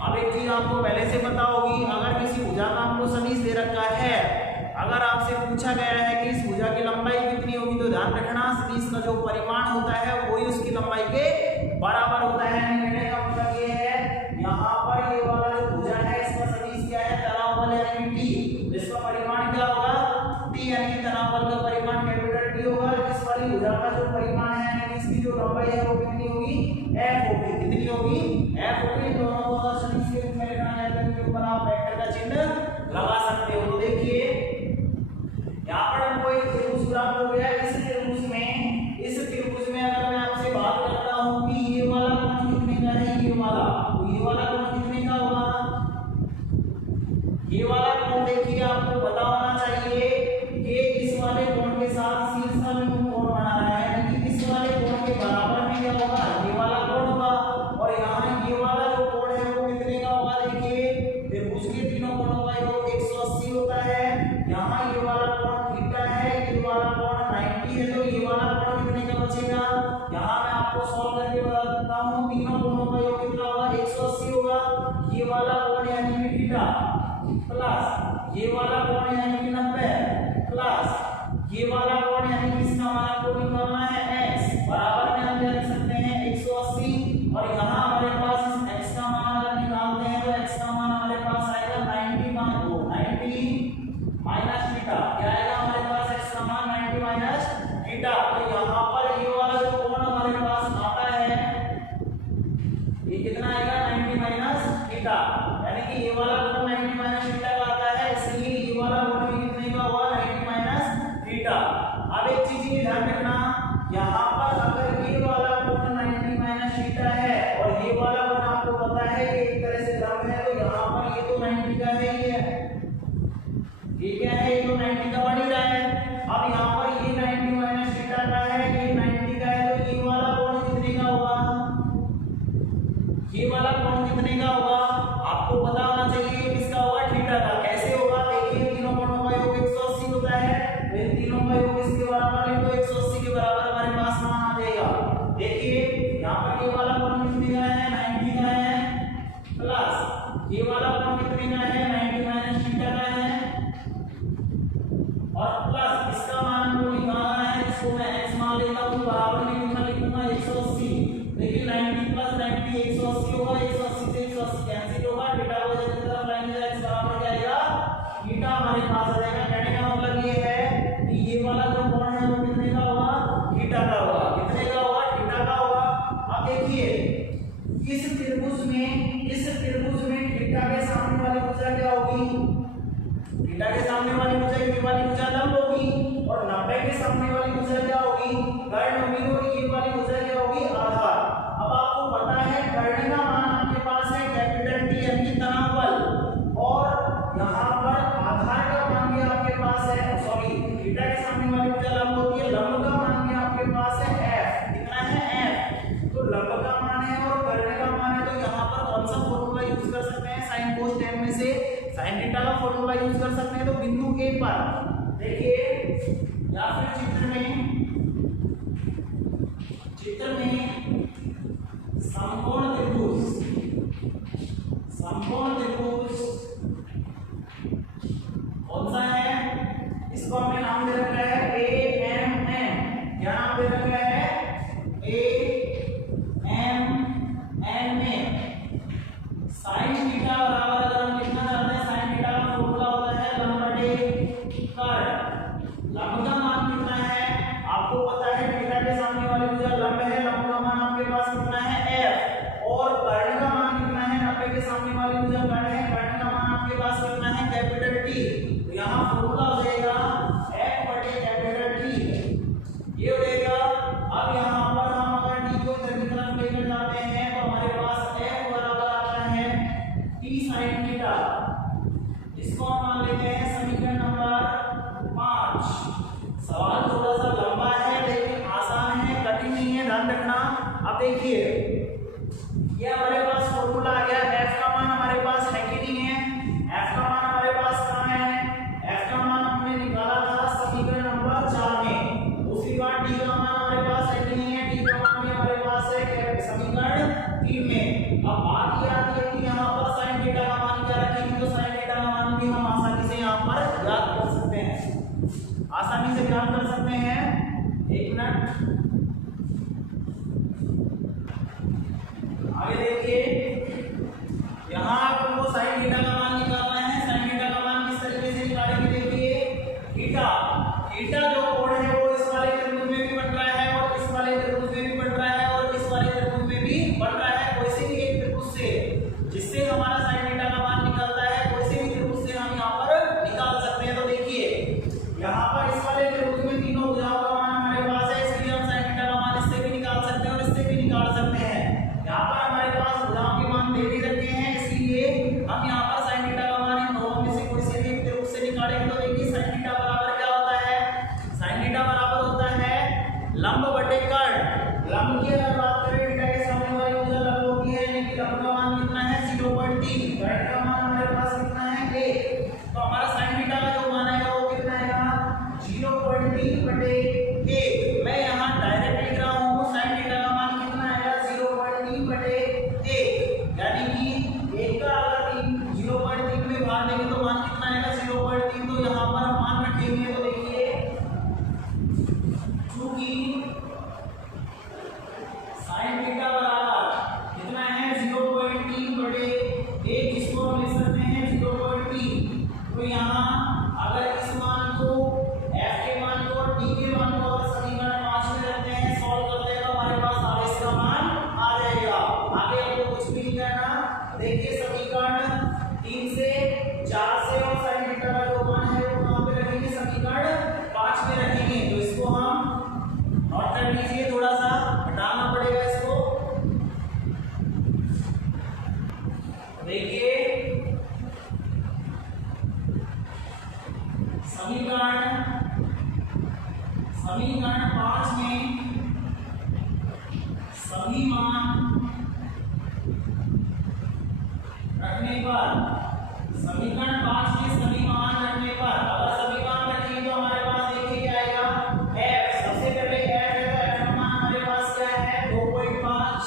अब एक चीज आपको पहले से पता होगी, अगर किसी भुजा का हमको सदिश दे रखा है, अगर आपसे पूछा गया है कि इस भुजा की लंबाई कितनी होगी, तो ध्यान रखना सदिश का जो परिमाण होता है वही उसकी लंबाई के बराबर होता है। कहने का मतलब ये है यहाँ पर ये वाला जो भुजा है इसका सदिश क्या है तनाव बल यानी कि T, इसका परिमाण क्या होगा T, यानी कि तनाव बल का परिमाण कैपिटल T होगा। इस वाली भुजा का जो परिमाण है यानी इसकी जो लंबाई है वो कितनी होगी F होगी, कितनी होगी F होगी। दोनों को अगर सदिश के रूप में लिखना है तो इनके ऊपर आप वेक्टर का चिन्ह लगा सकते हो। तो देखिए यहाँ पर हमको एक त्रिभुज प्राप्त हो गया। इस त्रिभुज में अगर मैं आपसे बात करता हूँ कि ये वाला कोण कितने का है, ये वाला, तो ये वाला कोण कितने का होगा, ये वाला कोण देखिए आपको पता होना चाहिए कि इस वाले कोण के साथ शीर्ष का बिंदु कोण बना रहा है, यानी कि इस वाले कोण के बराबर में क्या होगा ये वाला कोण होगा। और यहाँ ये वाला जो कोण है वो कितने का होगा, देखिए त्रिभुज के तीनों कोणों का योग 180 होता है। यहाँ ये वाला कोण थीटा है, ये वाला कोण 90 है, तो ये वाला कोण कितने का बचेगा, यहाँ मैं आपको सॉल्व करके बता देता हूँ। तीनों कोणों का योग कितना होगा 180 होगा। ये वाला कोण यानी कि थीटा प्लस ये वाला कोण यानी कि 90 प्लस ये वाला कोण यानी कि इसका मान आपको निकालना है x, बराबर में हम लिख सकते हैं 180। और यहाँ हमारे पास इस x का मान अगर निकालते हैं तो x का मान हमारे पास आएगा 90 माइनस थीटा। क्या आएगा हमारे पास x का मान 90 माइनस थीटा। तो यहाँ पर ये वाला जो कोण हमारे पास आता है ये कितना आएगा 90 माइनस थीटा, यानी कि ये वाला कोण 90 माइनस थीटा का आता है, इसलिए ये वाला कोण भी कितने का हुआ 90 माइनस थीटा। अब एक चीज ये ध्यान रखना, यहाँ पर अगर ये वाला कोण 90 माइनस थीटा है और ये वाला कोण आपको पता है कि एक तरह से लंब है, तो यहाँ पर ये तो 90 का है, ये क्या है, ये तो 90 का बन ही रहा है। अब यहाँ पर ये 90 माइनस थीटा का है, ये मान लेता हूँ बराबर में कितना लिखूंगा 180। लेकिन 90 प्लस 90 180 होगा, 180 से 180 कैंसिल होगा, थीटा को जल्दी तरफ लाएंगे तो x बराबर क्या आएगा थीटा हमारे पास आ जाएगा। कहने का मतलब ये है कि ये वाला जो कोण है वो कितने का होगा थीटा का होगा। कितने का होगा थीटा का होगा। अब देखिए इस त्रिभुज में थीटा के सामने वाली भुजा क्या होगी, थीटा के सामने वाली भुजा ये वाली भुजा लंब होगी और 90 के सामने वाली भुजा क्या होगी कर्ण होगी और ये वाली भुजा क्या होगी आधार। अब आपको पता है कर्ण का मान आपके पास है कैपिटल T यानी तनाव बल और यहाँ पर आधार का मान भी आपके पास है, सॉरी थीटा के सामने वाली भुजा लंब होती है, लंब का मान भी आपके पास है F। कितना है F। तो लंब का मान है और कर्ण का मान है, तो यहाँ पर कौन सा फॉर्मूला यूज कर सकते हैं sin cos tan में से sin थीटा का फॉर्मूला यूज कर सकते हैं। तो बिंदु A पर देखिए या फिर चित्र में समकोण त्रिभुज कौन सा है, इसको हमने नाम दे रखा है AMN। क्या नाम दे रखा है AMN में sin थीटा बराबर अगर हम लिखना चाहते हैं sin थीटा का फॉर्मूला होता है लंब बटे कर्ण। लंब का मान कितना है आपको पता है, थीटा के सामने वाली भुजा लंब है, लंब का मान आपके पास कितना है F और कर्ण का मान कितना है 90 के सामने वाली भुजा कर्ण है, कर्ण का मान आपके पास कितना है कैपिटल T। तो यहाँ फॉर्मूला हो जाएगा F बटे कैपिटल T ये हो जाएगा। अब यहाँ पर हम अगर T को इधर की तरफ लेकर जाते हैं तो हमारे पास F बराबर आता है T sin थीटा। इसको हम मान लेते हैं समीकरण नंबर 5। सवाल थोड़ा सा लंबा है लेकिन आसान है, कठिन नहीं है, ध्यान रखना। अब देखिए ये हमारे पास फॉर्मूला आ गया, F का मान हमारे पास है कि नहीं है, F का मान हमारे पास कहाँ है, F का मान हमने निकाला था समीकरण नंबर 4 में। दूसरी बात T का मान हमारे पास है कि नहीं है, T का मान भी हमारे पास है समीकरण 3 में। अब बात ये आती है कि यहाँ पर sin थीटा का मान क्या रखेंगे, तो sin थीटा का मान भी हम आसानी से यहाँ पर ज्ञात कर सकते हैं, आसानी से ज्ञात कर सकते हैं। एक मिनट आगे देखिए यहाँ आपको sin थीटा का मान निकालना है। sin थीटा का मान किस तरीके से निकालेंगे, देखिए थीटा जो कोण है वो इस वाले त्रिभुज में भी बन रहा है और इस वाले त्रिभुज में भी बन रहा है और इस वाले त्रिभुज में भी बन रहा है। कोई से भी एक त्रिभुज से जिससे हमारा sin थीटा का मान निकलता है, कोई से भी त्रिभुज से हम यहाँ पर निकाल सकते हैं। तो देखिए यहाँ पर इस वाले त्रिभुज में तीनों भुजाओं का मान हमारे पास है, इसलिए हम sin थीटा का मान इससे भी निकाल सकते हैं और इससे भी निकाल सकते हैं। यहाँ पर हमारे पास भुजाओं के मान दे ही रखे हैं, इसलिए हम यहाँ पर sin थीटा का मान इन दोनों में से कोई से भी त्रिभुज से निकालेंगे। तो देखिए sin थीटा बराबर क्या होता है, sin थीटा बराबर होता है लंब बटे कर्ण। लंब की अगर बात करें थीटा के सामने वाली भुजा लंब होती है, यानी कि लंब का मान कितना है 0.3, कर्ण का मान हमारे पास कितना है 1। तो हमारा sin थीटा का जो मान आएगा वो कितना आएगा 0.3 बटे 1। मैं यहाँ डायरेक्ट लिख रहा हूँ sin थीटा का मान कितना आएगा 0.3 बटे 1, यानी कि 1 का अगर 0.3 में भाग देंगे तो मान कितना आएगा 0.3। तो यहाँ पर हम मान रखेंगे तो देखिए चूंकि sin थीटा बराबर कितना है 0.3 बटे 1, जिसको हम लिख सकते हैं 0.3। तो यहाँ अगर इस मान को F के मान को और T के मान को अगर समीकरण 5 में रखते हैं, सॉल्व करते हैं तो हमारे पास आगे इसका मान आ जाएगा। आगे आपको कुछ भी नहीं करना। देखिए समीकरण 3 से 4 से और sin थीटा का जो मान है वो कहाँ पे रखेंगे, समीकरण 5 में रखेंगे। तो इसको हम नोट कर लीजिए, थोड़ा सा हटाना पड़ेगा इसको। देखिए समीकरण 5 में सभी मान रखने पर, समीकरण 5 में सभी मान रखने पर अगर सभी मान रखेंगे तो हमारे पास देखिए क्या आएगा F। सबसे पहले F है तो F का मान हमारे पास क्या है 2.5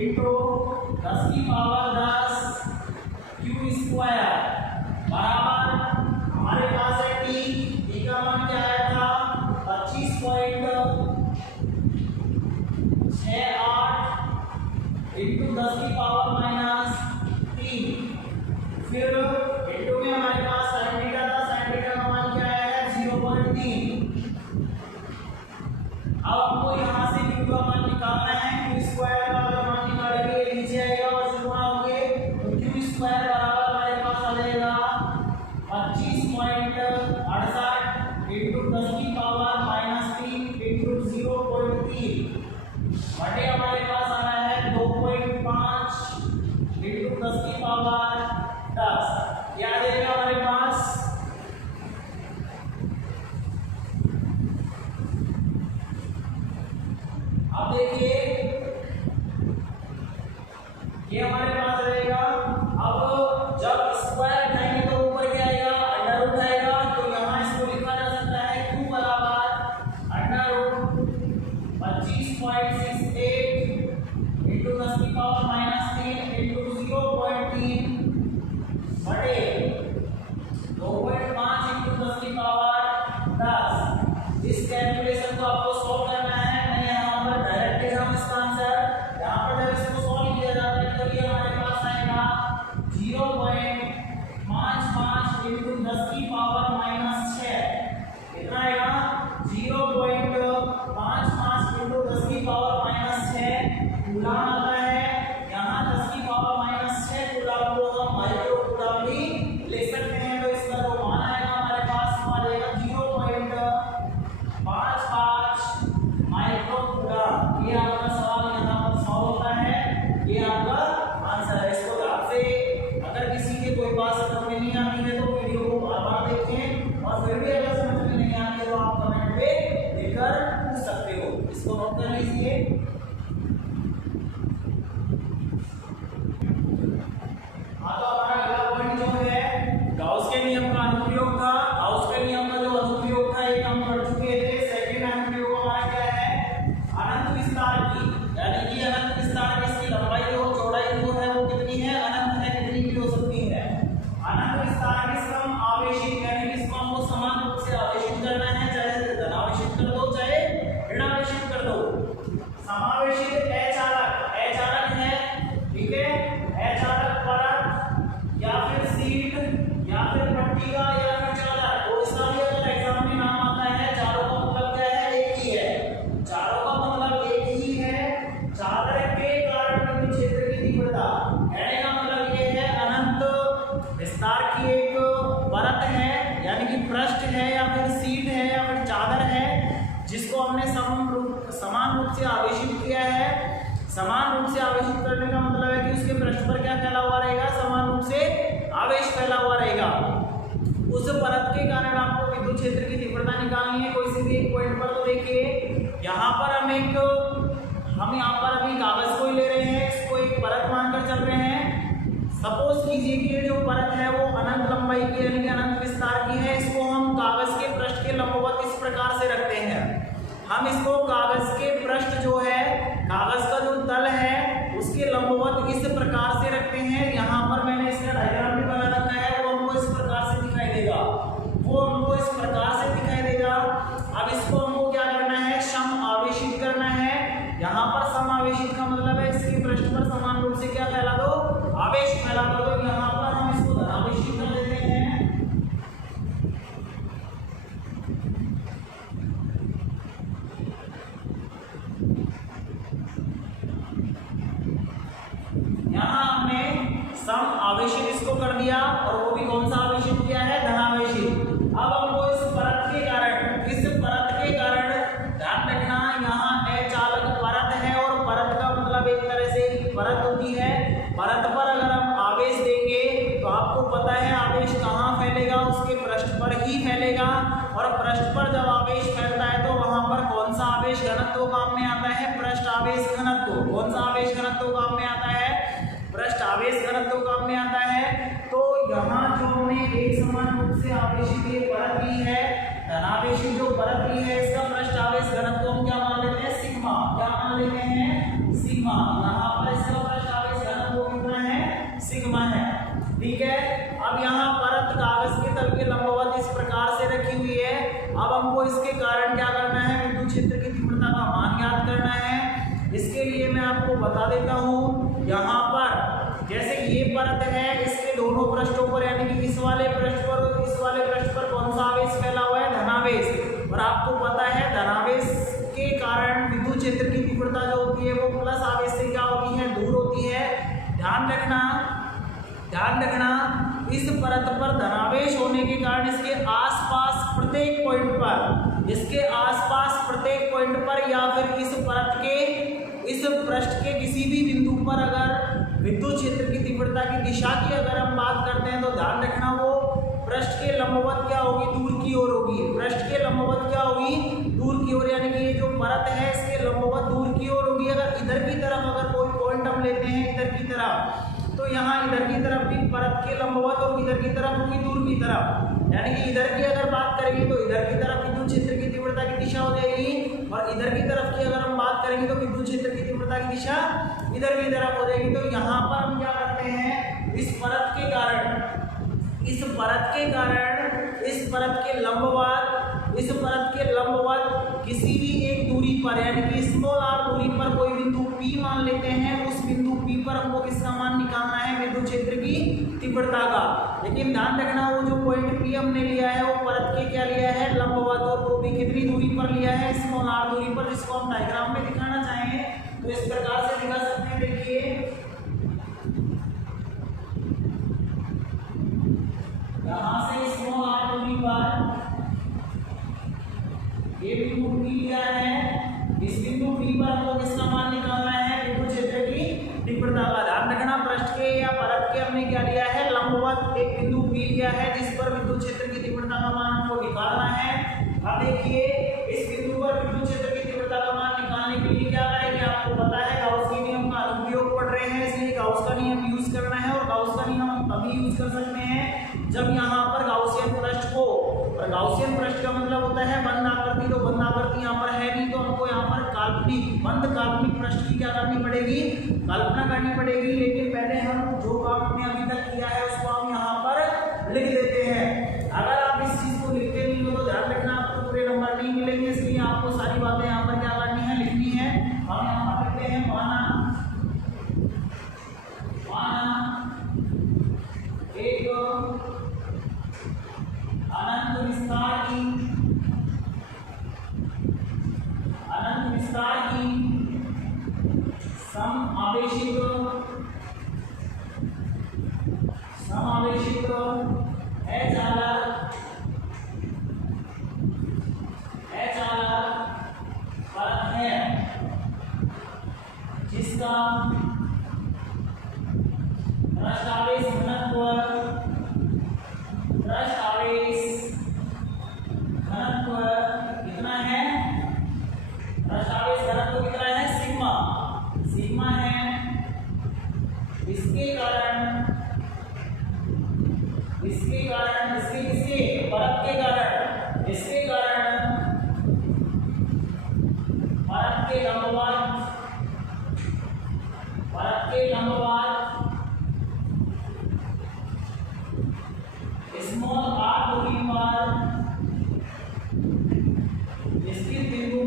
इंटू 10 की पावर 10 क्यू स्क्वायर बराबर हमारे पास है T का मान क्या आया था अब हमको यहाँ से Q का मान निकालना है। Q स्क्वायर का अगर मान निकालेंगे ये नीचे आएगा और से गुणा होंगे तो Q स्क्वायर बराबर हमारे पास आ जाएगा 25.68 इंटू 10 की पावर -3 इंटू 0.3 बटे हमारे पास आ रहा है 2.5 इंटू 10 की पावर 10। क्या आ जाएगा हमारे पास? अब देखिए ये हमारे पास रहेगा। अब जब स्क्वायर उठाएंगे तो ऊपर क्या आएगा? अंडर रूट आएगा। तो यहाँ इसको लिखा जा सकता है Q बराबर अंडर रूट 25.68 इंटू 10 की पावर -3 इंटू 0.3 बटे 2.5 इंटू 10 की पावर 10। इस कैलकुलेशन को आपको सॉल्व करना है। मैं यहाँ पर डायरेक्ट लिख रहा हूँ इसका आंसर। यहाँ पर जब इसको सॉल्व किया जाता है तो ये हमारे पास आएगा 0.55 इंटू 10 की पावर -6। कितना आएगा? 0.55 इंटू 10 की पावर -6 कूलम आता है। यहाँ 10 की पावर -6 कूलम को हम माइक्रो कूलम भी लिख सकते हैं। तो इसका जो मान आएगा हमारे पास आ जाएगा 0.55 माइक्रो कूलम। ये आपका सवाल यहाँ पर सॉल्व होता है। ये आपका आंसर है। इसको ध्यान से, अगर किसी के कोई बात समझ में नहीं आती है तो वीडियो को बार-बार देखें और फिर भी अगर समझ में नहीं आती है तो आप कमेंट पे लिखकर पूछ सकते हो। इसको नोट कर लीजिए। हाँ, तो हमारा अगला पॉइंट जो है गाउस के नियम का अनुप्रयोग था। गाउस के नियम का जो अनुप्रयोग था एक हम पढ़ चुके थे। सेकंड अनुप्रयोग हमारा क्या है? अनंत विस्तार की, यानी कि अनंत विस्तार की इसकी लंबाई और चौड़ाई जो है वो कितनी है? अनंत है, कितनी भी हो सकती है। अनंत विस्तार की सम आवेशित, यानी कि इसको हमको समान रूप से आवेशित करना है। चाहे धनावेशित कर दो चाहे ऋणावेशित कर दो। समावेशित अचालक, अचालक है, ठीक है। अचालक परत या फिर सीट या फिर पट्टिका या फिर चादर, तो इसका भी अगर एग्जाम में नाम आता है। चारों का मतलब क्या है? एक ही है। चारों का मतलब एक ही है। चादर के कारण बिंदु क्षेत्र की तीव्रता, कहने का मतलब ये है अनंत विस्तार की एक परत है, यानी कि पृष्ठ है या फिर सीट है या फिर चादर है, जिसको हमने समान रूप से आवेशित किया है। समान रूप से आवेशित करने का मतलब है कि उसके पृष्ठ पर क्या फैला हुआ रहेगा? समान रूप से आवेश फैला हुआ रहेगा। उस परत के कारण आपको विद्युत क्षेत्र की तीव्रता निकालनी है। कोई से भी एक पॉइंट पर, तो देखिए यहाँ पर हम यहाँ पर अभी कागज को ही ले रहे हैं, इसको एक परत मानकर चल रहे हैं। सपोज कीजिए कि ये जो परत है वो अनंत लंबाई की, यानी कि अनंत विस्तार की है। इसको हम कागज के पृष्ठ के लंबवत इस प्रकार से रखते हैं। हम इसको कागज के पृष्ठ जो है, कागज का जो तल है उसके लंबवत इस प्रकार से रखते हैं। यहाँ पर मैंने इसका डायग्राम भी बना रखा है। वो हमको इस प्रकार से दिखाई देगा, वो हमको इस प्रकार से दिखाई देगा। अब इसको हमको क्या करना है? सम आवेशित करना है। यहाँ पर सम आवेशित का मतलब है इसके पृष्ठ पर समान रूप से क्या फैला दो? आवेश फैला दो। तो यहाँ पर हम इसको धनावेशित कर देते हैं। यहाँ हमने सम आवेशित इसको कर दिया, और वो भी कौन सा आवेशित किया है? धनावेशित। अब हमको इस परत के कारण ध्यान रखना, यहाँ अचालक परत है और परत का मतलब एक तरह से परत होती है। परत पर अगर हम आवेश देंगे तो आपको पता है आवेश कहाँ फैलेगा? उसके पृष्ठ पर ही फैलेगा। और पृष्ठ पर जब आवेश फैलता है तो वहां पर कौन सा आवेश घनत्व काम में आता है? पृष्ठ आवेश घनत्व। कौन सा आवेश घनत्व काम में आता है? पृष्ठ आवेश घनत्व काम में आता है। तो यहाँ जो हमने एक समान रूप से आवेशित ये परत ली है, धनावेशित जो परत ली है, इसका पृष्ठ आवेश घनत्व हम क्या मान लेते हैं? सिग्मा। क्या मान लेते हैं? सिग्मा। यहाँ पर इसका पृष्ठ आवेश घनत्व कितना है? सिग्मा है, ठीक है। अब यहाँ परत कागज के तल के लंबवत इस प्रकार से रखी हुई है। अब हमको इसके कारण क्या करना है? विद्युत क्षेत्र की तीव्रता का मान ज्ञात करना है। इसके लिए मैं आपको बता देता हूँ, यहाँ पर जैसे ये परत है, इसके दोनों पृष्ठों पर, यानी कि इस वाले पृष्ठ पर और इस वाले पृष्ठ पर कौन सा आवेश फैला हुआ है? धनावेश। और आपको पता है धनावेश के कारण विद्युत क्षेत्र की तीव्रता जो होती है वो प्लस आवेश से क्या होती है, दूर होती है। ध्यान रखना इस परत पर धनावेश होने के कारण इसके आसपास प्रत्येक पॉइंट पर या फिर इस परत के इस पृष्ठ के किसी भी बिंदु पर अगर विद्युत क्षेत्र की तीव्रता की दिशा की अगर हम बात करते हैं तो ध्यान रखना वो पृष्ठ के लंबवत क्या होगी, दूर की ओर होगी। पृष्ठ के लंबवत क्या होगी, दूर की ओर, यानी कि ये जो परत है इसके लंबवत दूर की ओर होगी। अगर इधर की तरफ अगर कोई पॉइंट हम लेते हैं इधर की तरफ, तो यहाँ इधर की तरफ भी परत के लंबवत और इधर की तरफ होगी दूर की तरफ, यानी कि इधर की अगर बात करेंगे तो इधर की तरफ विद्युत क्षेत्र की तीव्रता की दिशा हो जाएगी, और इधर की तरफ की अगर हम बात करेंगे तो विद्युत क्षेत्र की तीव्रता की दिशा इधर की तरफ हो जाएगी। तो यहाँ पर हम क्या करते हैं, इस परत के लंबवत किसी भी एक दूरी पर, यानी कि स्मॉल r दूरी पर कोई बिंदु P मान लेते हैं। उस बिंदु P पर हमको किसका मान निकालना है, विद्युत क्षेत्र की तीव्रता का। लेकिन ध्यान रखना वो जो पॉइंट P हमने लिया है वो परत के क्या लिया है, लंबवत, और वो भी कितनी दूरी पर लिया है, स्मॉल r दूरी पर, जिसको हम डायग्राम में दिखाना चाहें तो इस प्रकार से दिखा सकते हैं। देखिए यहाँ से स्मॉल r दूरी पर ये बिंदु P लिया है, इस बिंदु P पर हमको किसका मान निकालना है, विद्युत क्षेत्र की तीव्रता का। ध्यान रखना पृष्ठ के या परत के हमने क्या लिया है, लंबवत एक बिंदु P लिया है जिस पर विद्युत क्षेत्र की तीव्रता का मान हमको निकालना है। अब देखिए इस बिंदु पर विद्युत क्षेत्र की तीव्रता का मान निकालने के लिए क्या करेंगे, आपको पता है गाउस के नियम का उपयोग पढ़ रहे हैं, इसलिए गाउस का नियम यूज करना है। और गाउस का नियम हम तभी यूज कर सकते हैं जब यहाँ पर गाउसियन पृष्ठ को, और गाउसियन पृष्ठ का मतलब होता है बंद आकृति, तो बंद आकृति यहाँ पर है नहीं, तो हमको यहाँ पर काल्पनिक पृष्ठ की क्या करनी पड़ेगी, कल्पना करनी पड़ेगी। लेकिन पहले हम जो काम हमने अभी तक किया है उसको हम यहाँ पर लिख देते हैं। अगर आप इस चीज को लिखते नहीं हो तो ध्यान रखना आपको पूरे नंबर नहीं मिलेंगे, इसलिए आपको सारी बातें यहाँ पर क्या करनी है, लिखनी है। हम यहाँ पर लिखते हैं माना एक अनंत विस्तार की समावेशित परत है जिसका पृष्ठ आवेश घनत्व कितना है, पृष्ठ आवेश घनत्व कितना है, सिग्मा है। इसके कारण परत के कारण परत के लंबवत स्मॉल r दूरी पर स्थित बिंदु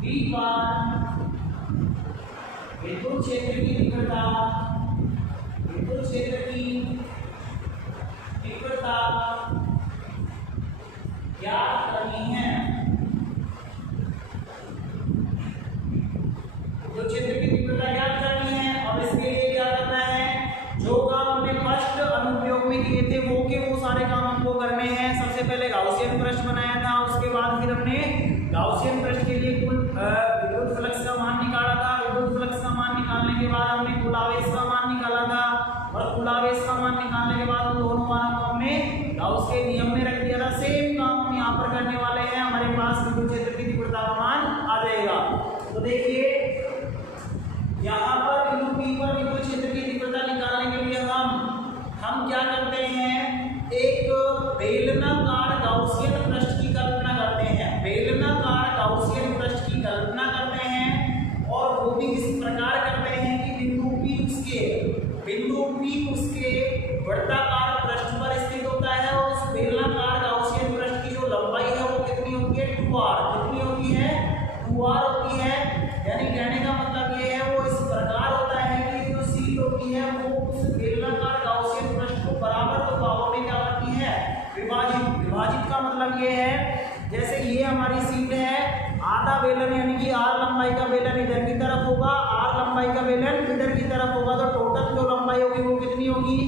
P पर विद्युत क्षेत्र की तीव्रता ज्ञात करनी है। विद्युत क्षेत्र की तीव्रता ज्ञात करनी है, और इसके लिए क्या करना है, जो काम हमने फर्स्ट अनुप्रयोग में किए थे वो सारे काम हमको करने हैं। सबसे पहले गाउसियन पृष्ठ बनाया था, उसके बाद फिर हमने गाउसियन पृष्ठ के लिए कुल विद्युत फ्लक्स का मान निकाला था। विद्युत फ्लक्स का मान निकालने के बाद हमने कुल आवेश का मान निकाला था, और कुल आवेश का मान निकालने के बाद उन दोनों मानों को हमने गाउस के नियम में रख दिया था। सेम काम हम यहाँ पर करने वाले हैं, हमारे पास विद्युत क्षेत्र की तीव्रता का मान आ जाएगा। तो देखिए यहाँ पर बिंदु P पर विद्युत क्षेत्र की तीव्रता निकालने के लिए हम क्या करते हैं, एक बेलनाकार गाउसियन पृष्ठ की कल्पना करते हैं। बेलनाकार गाउसियन पृष्ठ की कल्पना करते हैं, और वो भी इस प्रकार करते हैं कि बिंदु P उसके वृत्ताकार पृष्ठ पर स्थित होता है, और उस बेलनाकार गाउसियन पृष्ठ की जो लंबाई है वो कितनी होती है, 2r। कितनी होती है, 2r होती है। यानी कहने का मतलब ये है वो इस प्रकार होता है कि जो शीट होती है वो उस बेलनाकार गाउसियन पृष्ठ को बराबर विभाजित। विभाजित का मतलब ये है जैसे ये हमारी सीट है, आधा बेलन यानी कि आर लंबाई का बेलन इधर की तरफ होगा, आर लंबाई का बेलन इधर की तरफ होगा, तो टोटल जो लंबाई होगी वो कितनी होगी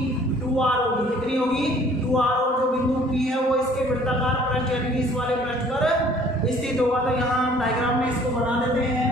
2r होगी। कितनी होगी 2r, और जो बिंदु P है वो इसके वृत्ताकार पृष्ठ यानी कि इस वाले पृष्ठ पर स्थित होगा। तो यहाँ हम डायग्राम में इसको बना देते हैं।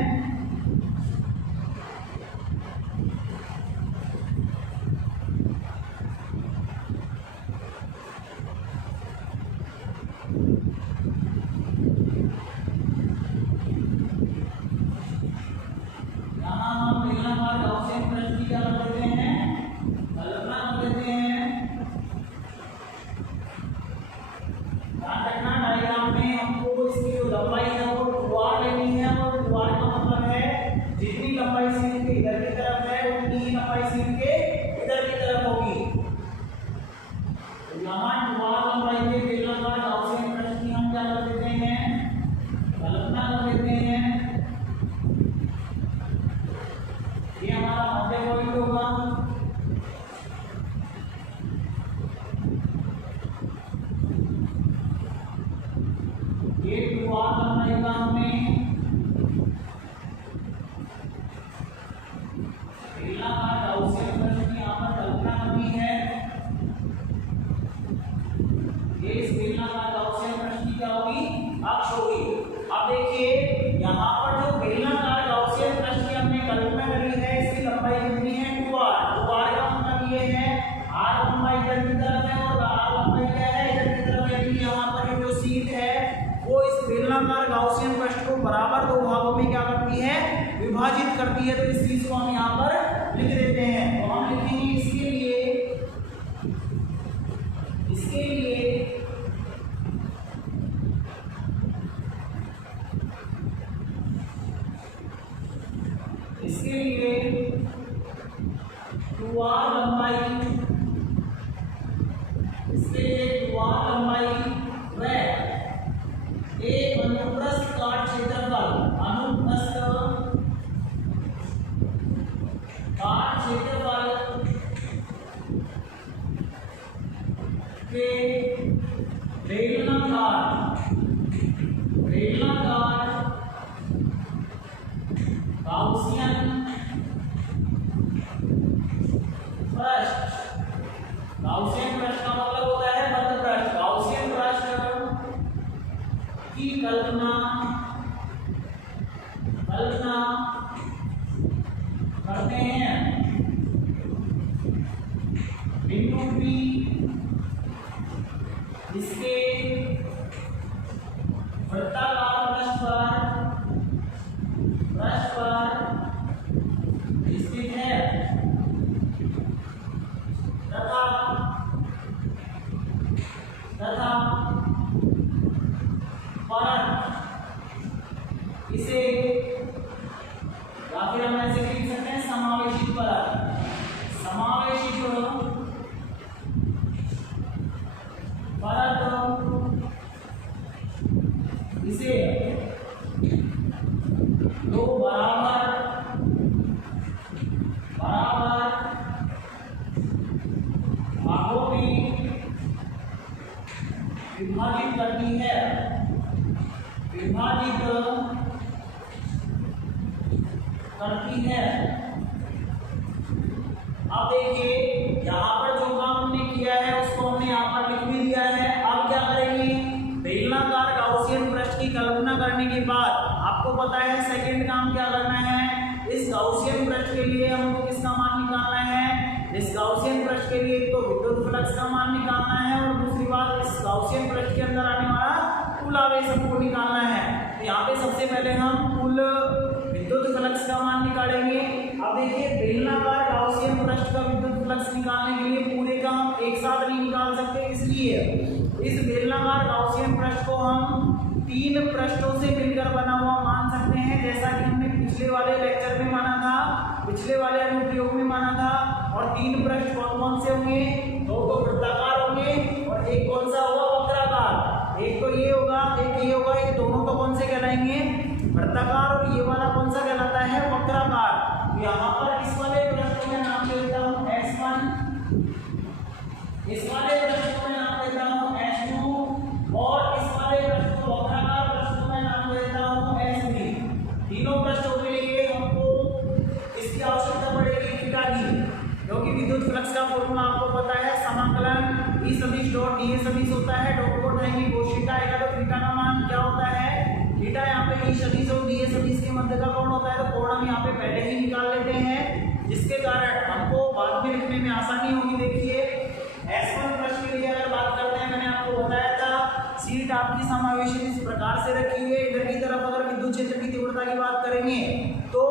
गॉसियन पृष्ठ को बराबर दो भागों में क्या करती है विभाजित करती है। तो इस चीज को हम यहाँ पर लिख देते हैं। तो हम लिखेंगे इसके लिए इसके लिए 2r लंबाई, इसके लिए 2r लंबाई व एक अनुप्रस्थ काट क्षेत्रफल, अनुप्रस्थ काट क्षेत्रफल के बेलनाकार गॉसियन पृष्ठ। गॉसियन पृष्ठ का मतलब होता है बद्ध पृष्ठ। गॉसियन पृष्ठ की कल्पना करते हैं। बिंदु P इसके वृत्ताकार पृष्ठ पर स्थित है तथा परत इसे, या फिर हम ऐसे लिख सकते हैं समावेशित परत। समावेशित परत इसे दो बराबर भागों में विभाजित करती है। अब देखिए यहाँ पर जो काम हमने किया है उसको हमने यहाँ पर लिख भी दिया है। अब क्या करेंगे, बेलनाकार गॉसियन पृष्ठ की कल्पना करने के बाद आपको पता है सेकंड काम क्या करना है। इस गॉसियन पृष्ठ के लिए हमको किसका मान निकालना है, इस गॉसियन पृष्ठ के लिए तो विद्युत फ्लक्स का मान निकालना है, और दूसरी बात इस गॉसियन पृष्ठ के अंदर आने वाला कुल आवेश हमको निकालना है। तो यहाँ पे सबसे पहले हम कुल विद्युत फ्लक्स का मान निकालेंगे। अब देखिए बेलनाकार गॉसियन पृष्ठ का विद्युत फ्लक्स निकालने के लिए पूरे का हम एक साथ नहीं निकाल सकते, इसलिए इस बेलनाकार गॉसियन पृष्ठ को हम तीन पृष्ठों से मिलकर बना हुआ मान सकते हैं, जैसा कि हमने पिछले वाले लेक्चर में माना था, पिछले वाले अनुप्रयोग में माना था। और तीन पृष्ठ कौन कौन से होंगे, दो तो वृत्ताकार होंगे और एक कौन सा होगा वक्राकार। एक तो ये होगा, एक ये होगा, ये दोनों तो कौन से कहलाएंगे वृत्ताकार, और ये वाला कौन सा कहलाता है वक्राकार। यहाँ पर इस वाले पृष्ठ को मैं नाम दे देता हूँ S1, इस वाले पृष्ठ को मैं नाम देता हूँ S2 तीनों पृष्ठों के लिए हमको इसकी आवश्यकता पड़ेगी थीटा की, क्योंकि विद्युत फ्लक्स का फॉर्मूला आपको पता है, समाकलन ई सदिश डॉट डी ए सदिश होता है, डॉट डॉट रहेंगे cos थीटा आएगा, तो थीटा का मान क्या होता है, थीटा यहाँ पे ई सदिश और डी ए सदिश के मध्य का कोण होता है, तो कोण हम यहाँ पे पहले ही निकाल लेते हैं, जिसके कारण हमको बाद में लिखने में आसानी होगी। देखिए S1 प्रश्न के लिए अगर बात करते हैं, मैंने आपको बताया था सीट आपकी समावेशित इस प्रकार से रखी हुई है, इधर की तरफ अगर विद्युत क्षेत्र की तीव्रता की बात करेंगे तो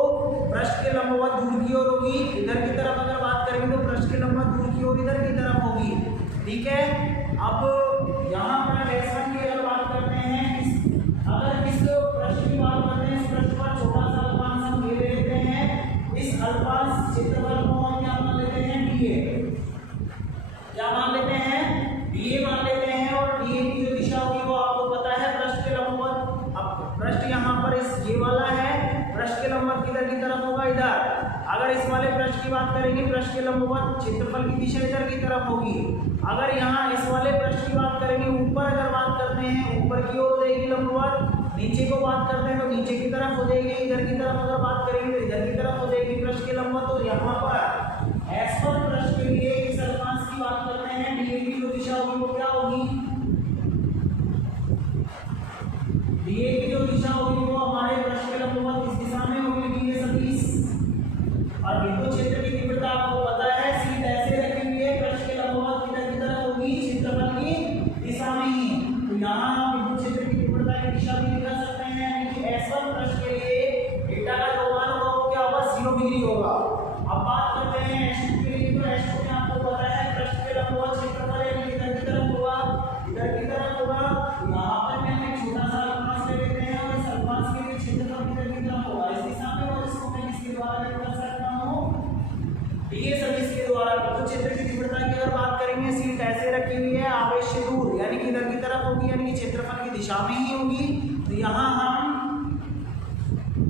पृष्ठ के लंबवत दूर की ओर होगी, इधर की तरफ अगर बात करेंगे तो पृष्ठ के लंबवत दूर की ओर इधर की तरफ होगी। ठीक है, अब यहाँ पर S1 की अगर बात करते हैं, अगर इस पृष्ठ की बात करते हैं, इस पृष्ठ पर छोटा सा अल्पांश हम ले लेते हैं, इस अल्पांश क्षेत्रफल को हम क्या मान लेते हैं, dA, क्या मान लेते हैं, dA मान लेते हैं, और dA की जो दिशा होगी वो आपको पता है पृष्ठ के लंबवत। अब पृष्ठ यहाँ पर इस ये वाला है, पृष्ठ के लंबवत किधर की तरफ होगा, इधर। अगर इस वाले पृष्ठ की बात करेंगे, पृष्ठ के लंबवत क्षेत्रफल की दिशा इधर की तरफ होगी। अगर यहाँ इस वाले पृष्ठ की बात करेंगे, ऊपर अगर बात करते हैं ऊपर की ओर हो जाएगी लंबवत, नीचे को बात करते हैं तो नीचे की तरफ हो जाएगी, इधर की तरफ अगर बात करेंगे तो इधर की तरफ हो जाएगी पृष्ठ के लंबवत। और यहाँ पर S1 पृष्ठ के लिए इस अल्पांश की बात करते हैं, dA की जो दिशा होगी वो क्या होगी, dA की जो दिशा होगी वो हमारे पृष्ठ के लंबवत इस दिशा में होगी, dA सदिश। और विद्युत क्षेत्र की तीव्रता आपको पता है, सीट ऐसे रखी हुई है, पृष्ठ के लंबवत किधर की तरफ होगी, क्षेत्रफल की दिशा में ही। तो यहाँ विद्युत क्षेत्र की तीव्रता की दिशा भी निकाल सकते हैं, यानी कि S1 पृष्ठ के लिए थीटा का जो मान होगा वो क्या होगा, 0 डिग्री होगा। अब बात करते हैं S2 के लिए, तो S2 में आपको पता है पृष्ठ के लंबवत क्षेत्रफल यानी इधर की तरफ होगा, इधर की तरफ होगा। यहाँ पर मैं एक छोटा सा अल्पांश ले लेते हैं, और इस अल्पांश के लिए क्षेत्रफल इधर की तरफ होगा, इस दिशा में, और इसको मैं किसके द्वारा व्यक्त कर सकता हूँ, dA सदिश के द्वारा। विद्युत क्षेत्र की तीव्रता की अगर बात करेंगे, सीट ऐसे रखी हुई है, आवेश से दूर यानी कि इधर की तरफ होगी, यानी कि क्षेत्रफल की दिशा में ही होगी। तो यहाँ हम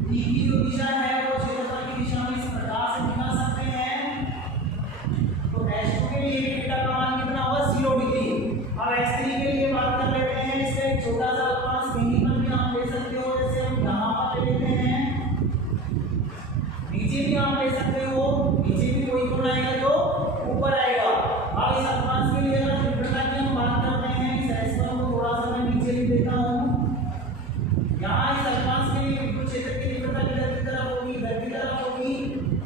E की जो दिशा है वो क्षेत्रफल की दिशा में इस प्रकार से निकाल सकते हैं। तो S2 के लिए थीटा का मान कितना होगा, 0 डिग्री। अब S3 के लिए बात कर लेते हैं, इससे एक छोटा सा अल्पांश कहीं पर भी आप ले सकते हो, जैसे हम यहाँ पर ले लेते हैं, नीचे भी आप ले सकते हो, नीचे भी कोई कोण आएगा जो ऊपर आएगा। अब इस अल्पांश के लिए अगर तीव्रता की हम बात करते हैं, इस S1 को थोड़ा सा मैं नीचे लिख देता हूँ। यहाँ इस अल्पांश के लिए विद्युत क्षेत्र की तीव्रता किधर की तरफ होगी, इधर की तरफ होगी।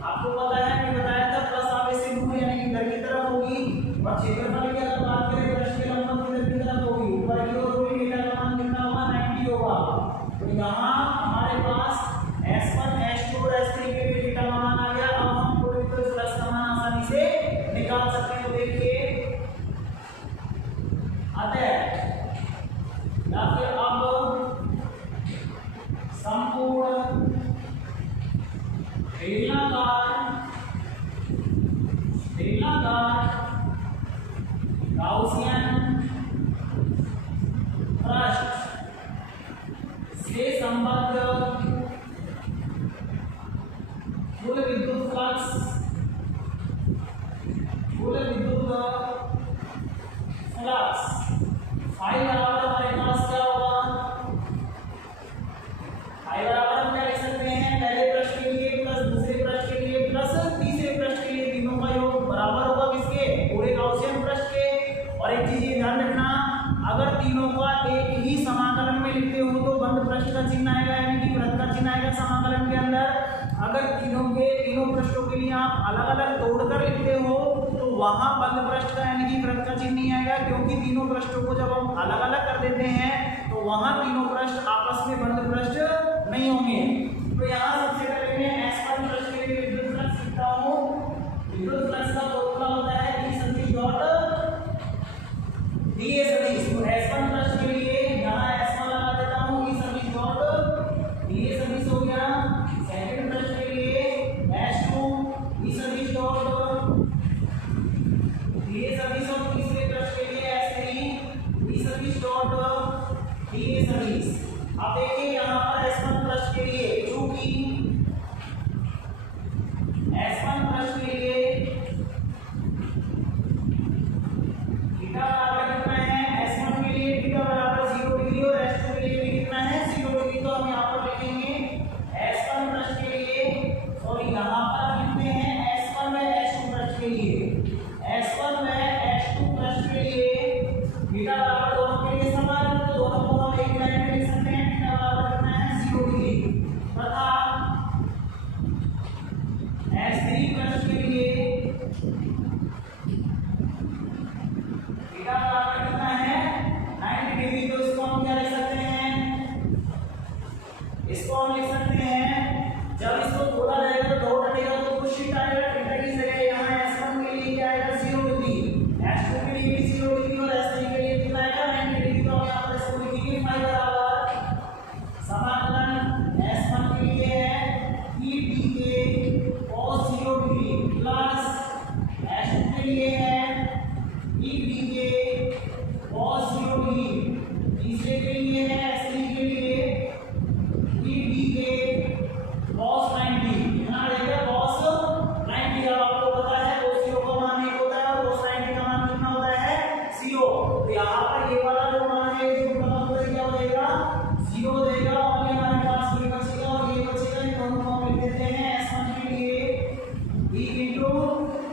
आपको पता है कि बताया था प्लस आवेश से दूर यानी कि इधर की तरफ होगी। और क्षेत्रफल की अगर बात करें, पृष्ठ के लंबवत इधर की तरफ होगी, ऊपर की ओर होगी, थीटा का मान कितना होगा, 90 होगा। तो यहाँ हमारे पास S1, S2 और S3 के लिए थीटा का मान आ गया। अब हम पूरे विद्युत फ्लक्स का मान आसानी से निकाल सकते हैं। तो देखिए अतः या फिर अब संपूर्ण बेलनाकार गाउसियन पृष्ठ से संबद्ध कुल विद्युत फ्लक्स फाई बराबर हमारे पास क्या होगा, फाई बराबर हम क्या लिख सकते हैं, पहले पृष्ठ के लिए प्लस दूसरे पृष्ठ के लिए प्लस तीसरे पृष्ठ के लिए, तीनों का योग बराबर होगा किसके, पूरे गाउसियन पृष्ठ के। और एक चीज ये ध्यान रखना, अगर तीनों का एक ही समाकलन में लिखते हो तो बंद पृष्ठ का चिन्ह आएगा, यानी कि वृत्त का चिन्ह आएगा समाकलन के अंदर। अगर तीनों पृष्ठों के लिए आप अलग अलग तोड़कर लिखते हो तो वहां बंद पृष्ठ का यानी कि वृत्त का चिन्ह नहीं आएगा, क्योंकि तीनों पृष्ठों को जब हम अलग अलग कर देते हैं तो वहां तीनों पृष्ठ आपस में बंद पृष्ठ नहीं होंगे। तो यहाँ सबसे पहले मैं S1 पृष्ठ के लिए विद्युत फ्लक्स लिखता हूँ। विद्युत फ्लक्स का फॉर्मूला होता है E सदिश डॉट dA सदिश। तो S1 पृष्ठ के लिए यहाँ S1 लगा देता हूँ, E सदिश डॉट dA सदिश हो गया। सेकंड पृष्ठ के लिए S2 E सदिश डॉट dA सदिश, और तीसरे पृष्ठ के लिए S3 E सदिश डॉट dA सदिश। अब देखिए यहाँ पर S1 पृष्ठ के लिए, चूंकि S1 पृष्ठ के लिए थीटा बराबर कितना है, S1 के लिए थीटा बराबर 0 डिग्री और S2 के लिए भी कितना है, 0 डिग्री। तो हम यहाँ पर लिखेंगे cos 0 डिग्री। तीसरे के लिए है S3 के लिए 3D cos 90, यहाँ रहेगा cos 90। अब आपको पता है cos 0 का मान 1 होता है और cos 90 का मान कितना होता है 0। तो यहाँ पर ये वाला जो मान है जो क्या हो जाएगा 0 देगा और ये हमारे पास ये बचेगा और ये बचेगा। इन दोनों को हम लिख देते हैं S1 के लिए d into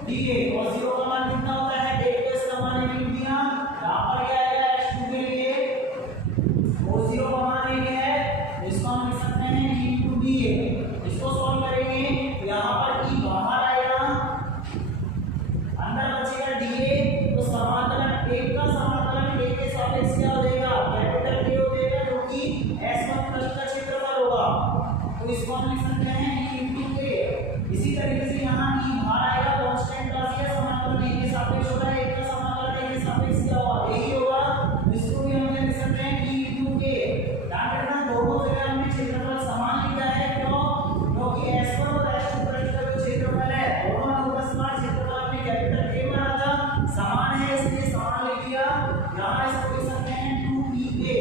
dA और 0 का मान कितना होता है 1 को इसका मान लिख दिया। यहाँ पर क्या आएगा S2 के लिए और 0 का मान 1 है तो इसको हम लिख सकते हैं d into dA। इसको सॉल्व करेंगे तो यहाँ पर e बाहर आएगा अंदर बचेगा dA। तो समाकलन 1 का समाकलन a के सापेक्ष क्या हो जाएगा कैपिटल A हो जाएगा जो कि S1 प्लस का क्षेत्रफल होगा। तो इसको हम लिख सकते हैं e into a। इसी तरीके से यहाँ e बाहर आएगा कांस्टेंट का दिया समाकलन a के सापेक्ष होगा 1 का समाकलन a के सापेक्ष क्या होगा यही होगा। इसको भी हम लिख सकते हैं e into a। ध्यान रखना दोनों जगह हमने क्षेत्रफल समान लिखा है क्यों क्योंकि S1 और S2 प्लस का जो क्षेत्रफल है दोनों अणुओं का समान क्षेत्रफल हमने कैपिटल A माना था समान है इसलिए समान लिख दिया। यहाँ इसको लिख सकते हैं 2pA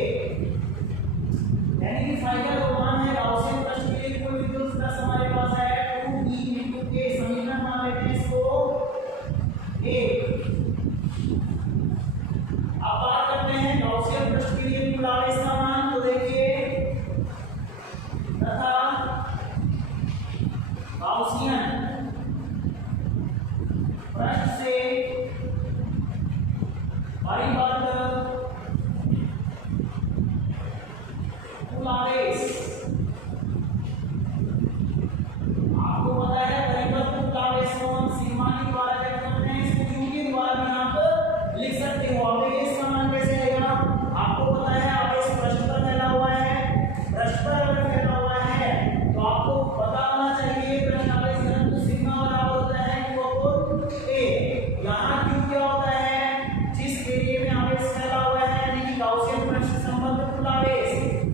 यानी कि फाई का जो मान है गाउसियन प्रश्न के लिए कुल विद्युत फ्लक्स हमारे पास है 2p into k। समीकरण मान लेते हैं इसको 1। अब बात करते हैं गाउसियन प्रश्न के लिए कुल आवेश का मान। तो देखिए तथा गाउसियन प्रश्न से परिबद्ध कुल आवेश आपको पता है परिबद्ध कुल आवेश को हम सिग्मा के द्वारा व्यक्त करते हैं। इसको क्यू के द्वारा भी आप लिख सकते हो। आवेश का मान कैसे आएगा आपको पता है आवेश पृष्ठ पर फैला हुआ है। पृष्ठ पर अगर फैला हुआ है तो आपको पता होना चाहिए पृष्ठ आवेश घनत्व सिग्मा बराबर होता है q अपॉन a। यहाँ q क्या होता है जिस एरिया में आवेश फैला हुआ है यानी कि गाउसियन प्रश्न से संबंधित कुल आवेश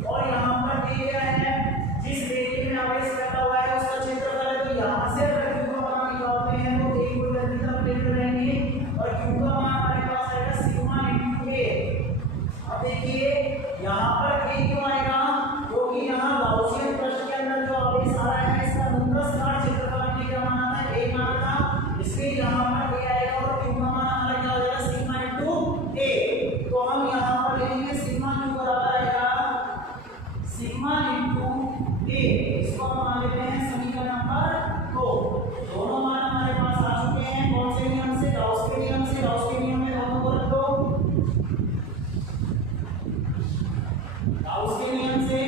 और यहाँ पर a क्या है जिस एरिया में आवेश फैला हुआ है उसका क्षेत्रफल है। तो यहाँ से अगर q का मान निकालते हैं तो a को इधर की तरफ लेकर रहेंगे और q का मान हमारे पास आएगा सिग्मा into a। अब देखिए यहाँ पर a क्यों आएगा क्योंकि यहाँ गाउसियन प्रश्न के अंदर जो आवेश आ रहा है इसका अनुप्रस्थ क्षेत्रफल हमने क्या माना था a माना था इसलिए यहाँ पर a आएगा और q का मान हमारा क्या हो जाएगा सिग्मा into a। तो हम यहाँ पर लिखेंगे सिग्मा q बराबर आएगा सिग्मा into a। इसको हम मान लेते हैं समीकरण नंबर 2। दोनों मान हमारे पास आ चुके हैं कौन से नियम से गाउस के नियम से। गाउस के नियम में दोनों को रख दो गाउस के नियम से।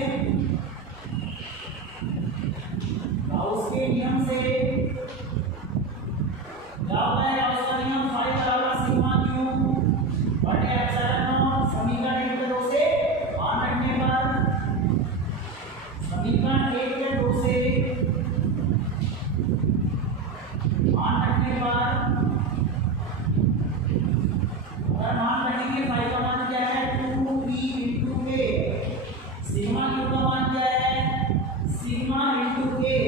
गाउस के नियम से क्या होता है गाउस का नियम फाई बराबर सिग्मा q बटे एप्सिलॉन नॉट। समीकरण 1 के 2 से मान रखने पर समीकरण 1 के 2 से मान रखने पर अगर मान रखेंगे फाई का मान क्या है 2p into a। Sigma q का मान क्या है सिग्मा into a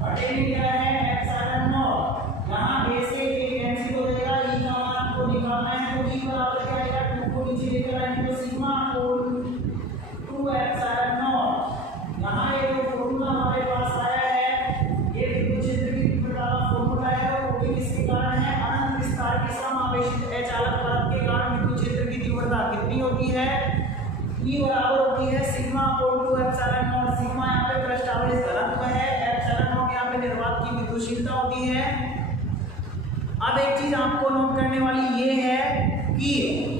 बटे में क्या है एप्सिलॉन नॉट। यहाँ a से a कैंसिल हो जाएगा e का मान को निकालना है तो e बराबर क्या आएगा 2 को नीचे लेकर आएंगे तो सिग्मा अपॉन 2 एप्सिलॉन नॉट। यहाँ ये जो फॉर्मूला हमारे पास आया है ये विद्युत क्षेत्र की तीव्रता का फॉर्मूला है और वो भी किसके कारण है अनंत विस्तार के समावेशित अचालक परत के कारण विद्युत क्षेत्र की तीव्रता कितनी होती है E बराबर होती है sigma upon 2 epsilon not. Sigma यहाँ पे पृष्ठ आवेश घनत्व है एप्सिलॉन नॉट यहाँ पे निर्वात की विद्युतशीलता होती है। अब एक चीज आपको नोट करने वाली ये है कि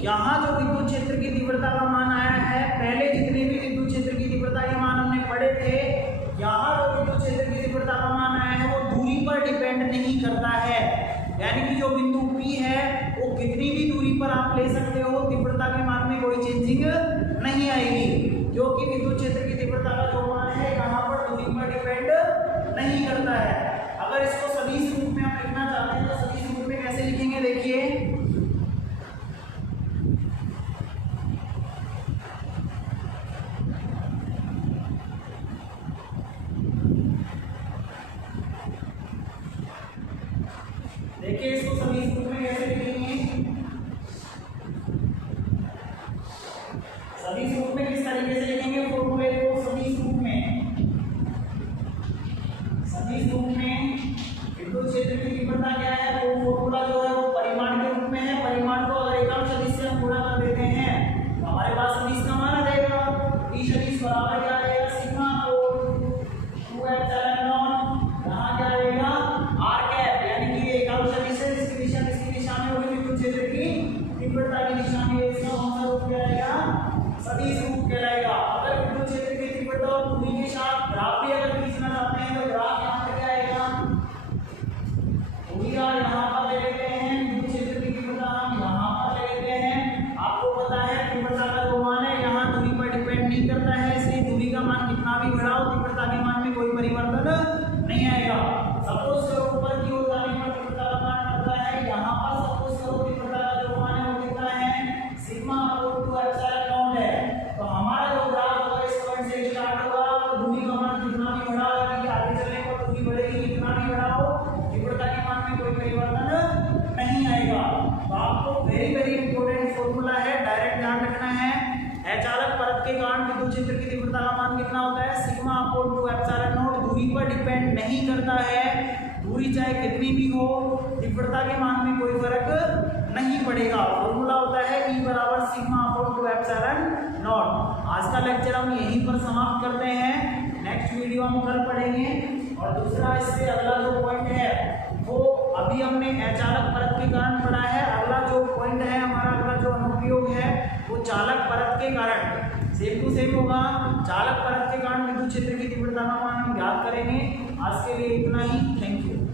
यहाँ जो विद्युत क्षेत्र की तीव्रता का मान आया है पहले जितने भी विद्युत क्षेत्र की तीव्रता के मान हमने पढ़े थे यहाँ जो विद्युत क्षेत्र की तीव्रता का मान आया है वो दूरी पर डिपेंड नहीं करता है। यानी कि जो बिंदु P है वो कितनी भी दूरी पर आप ले सकते हो तीव्रता के मान में कोई चेंजिंग नहीं आएगी क्योंकि विद्युत क्षेत्र की तीव्रता का जो मान है यहाँ पर दूरी पर डिपेंड नहीं करता है। अगर इसको सदिश रूप में आप लिखना चाहते हैं तो सदिश रूप में कैसे लिखेंगे देखिए देखिए इसको सदिश रूप में कैसे लिखेंगे होता है तीव्रता का जो मान है यहाँ दूरी पर डिपेंड नहीं करता है, इसलिए दूरी का मान कितना भी बढ़ाओ तीव्रता के मान में कोई परिवर्तन नहीं आएगा। सपोज करो ऊपर की ओर जाने पर तीव्रता का मान बढ़ता है, यहाँ पर सपोज करो तीव्रता का जो मान है वो कितना है सिग्मा अपॉन 2 एप्सिलॉन नॉट है। तो हमारा जो ग्राफ होगा इस पॉइंट से स्टार्ट होगा और दूरी का मान कितना भी बढ़ाओ यानी आगे चलने पर दूरी बढ़ेगी, कितना भी बढ़ाओ तीव्रता के मान में कोई परिवर्तन नहीं आएगा। तो आपको वेरी वेरी इंपॉर्टेंट फॉर्मूला है, डायरेक्ट ध्यान रखना है। अचालक परत के कारण विद्युत क्षेत्र की तीव्रता का मान कितना होता है सिग्मा अपॉन 2 एप्सिलॉन नॉट, दूरी पर डिपेंड नहीं करता है, दूरी चाहे कितनी भी हो तीव्रता के मान में कोई फर्क नहीं पड़ेगा। फॉर्मूला होता है E बराबर सिग्मा अपॉन 2 एप्सिलॉन नॉट। आज का लेक्चर हम यहीं पर समाप्त करते हैं, नेक्स्ट वीडियो हम कल पढ़ेंगे। और दूसरा इससे अगला जो पॉइंट है वो अभी हमने अचालक परत के कारण पढ़ा है, अगला जो पॉइंट है हमारा अगला जो अनुप्रयोग है वो चालक परत के कारण सेम टू सेम होगा। चालक परत के कारण विद्युत क्षेत्र की तीव्रता का मान हम ज्ञात करेंगे। आज के लिए इतना ही, थैंक यू।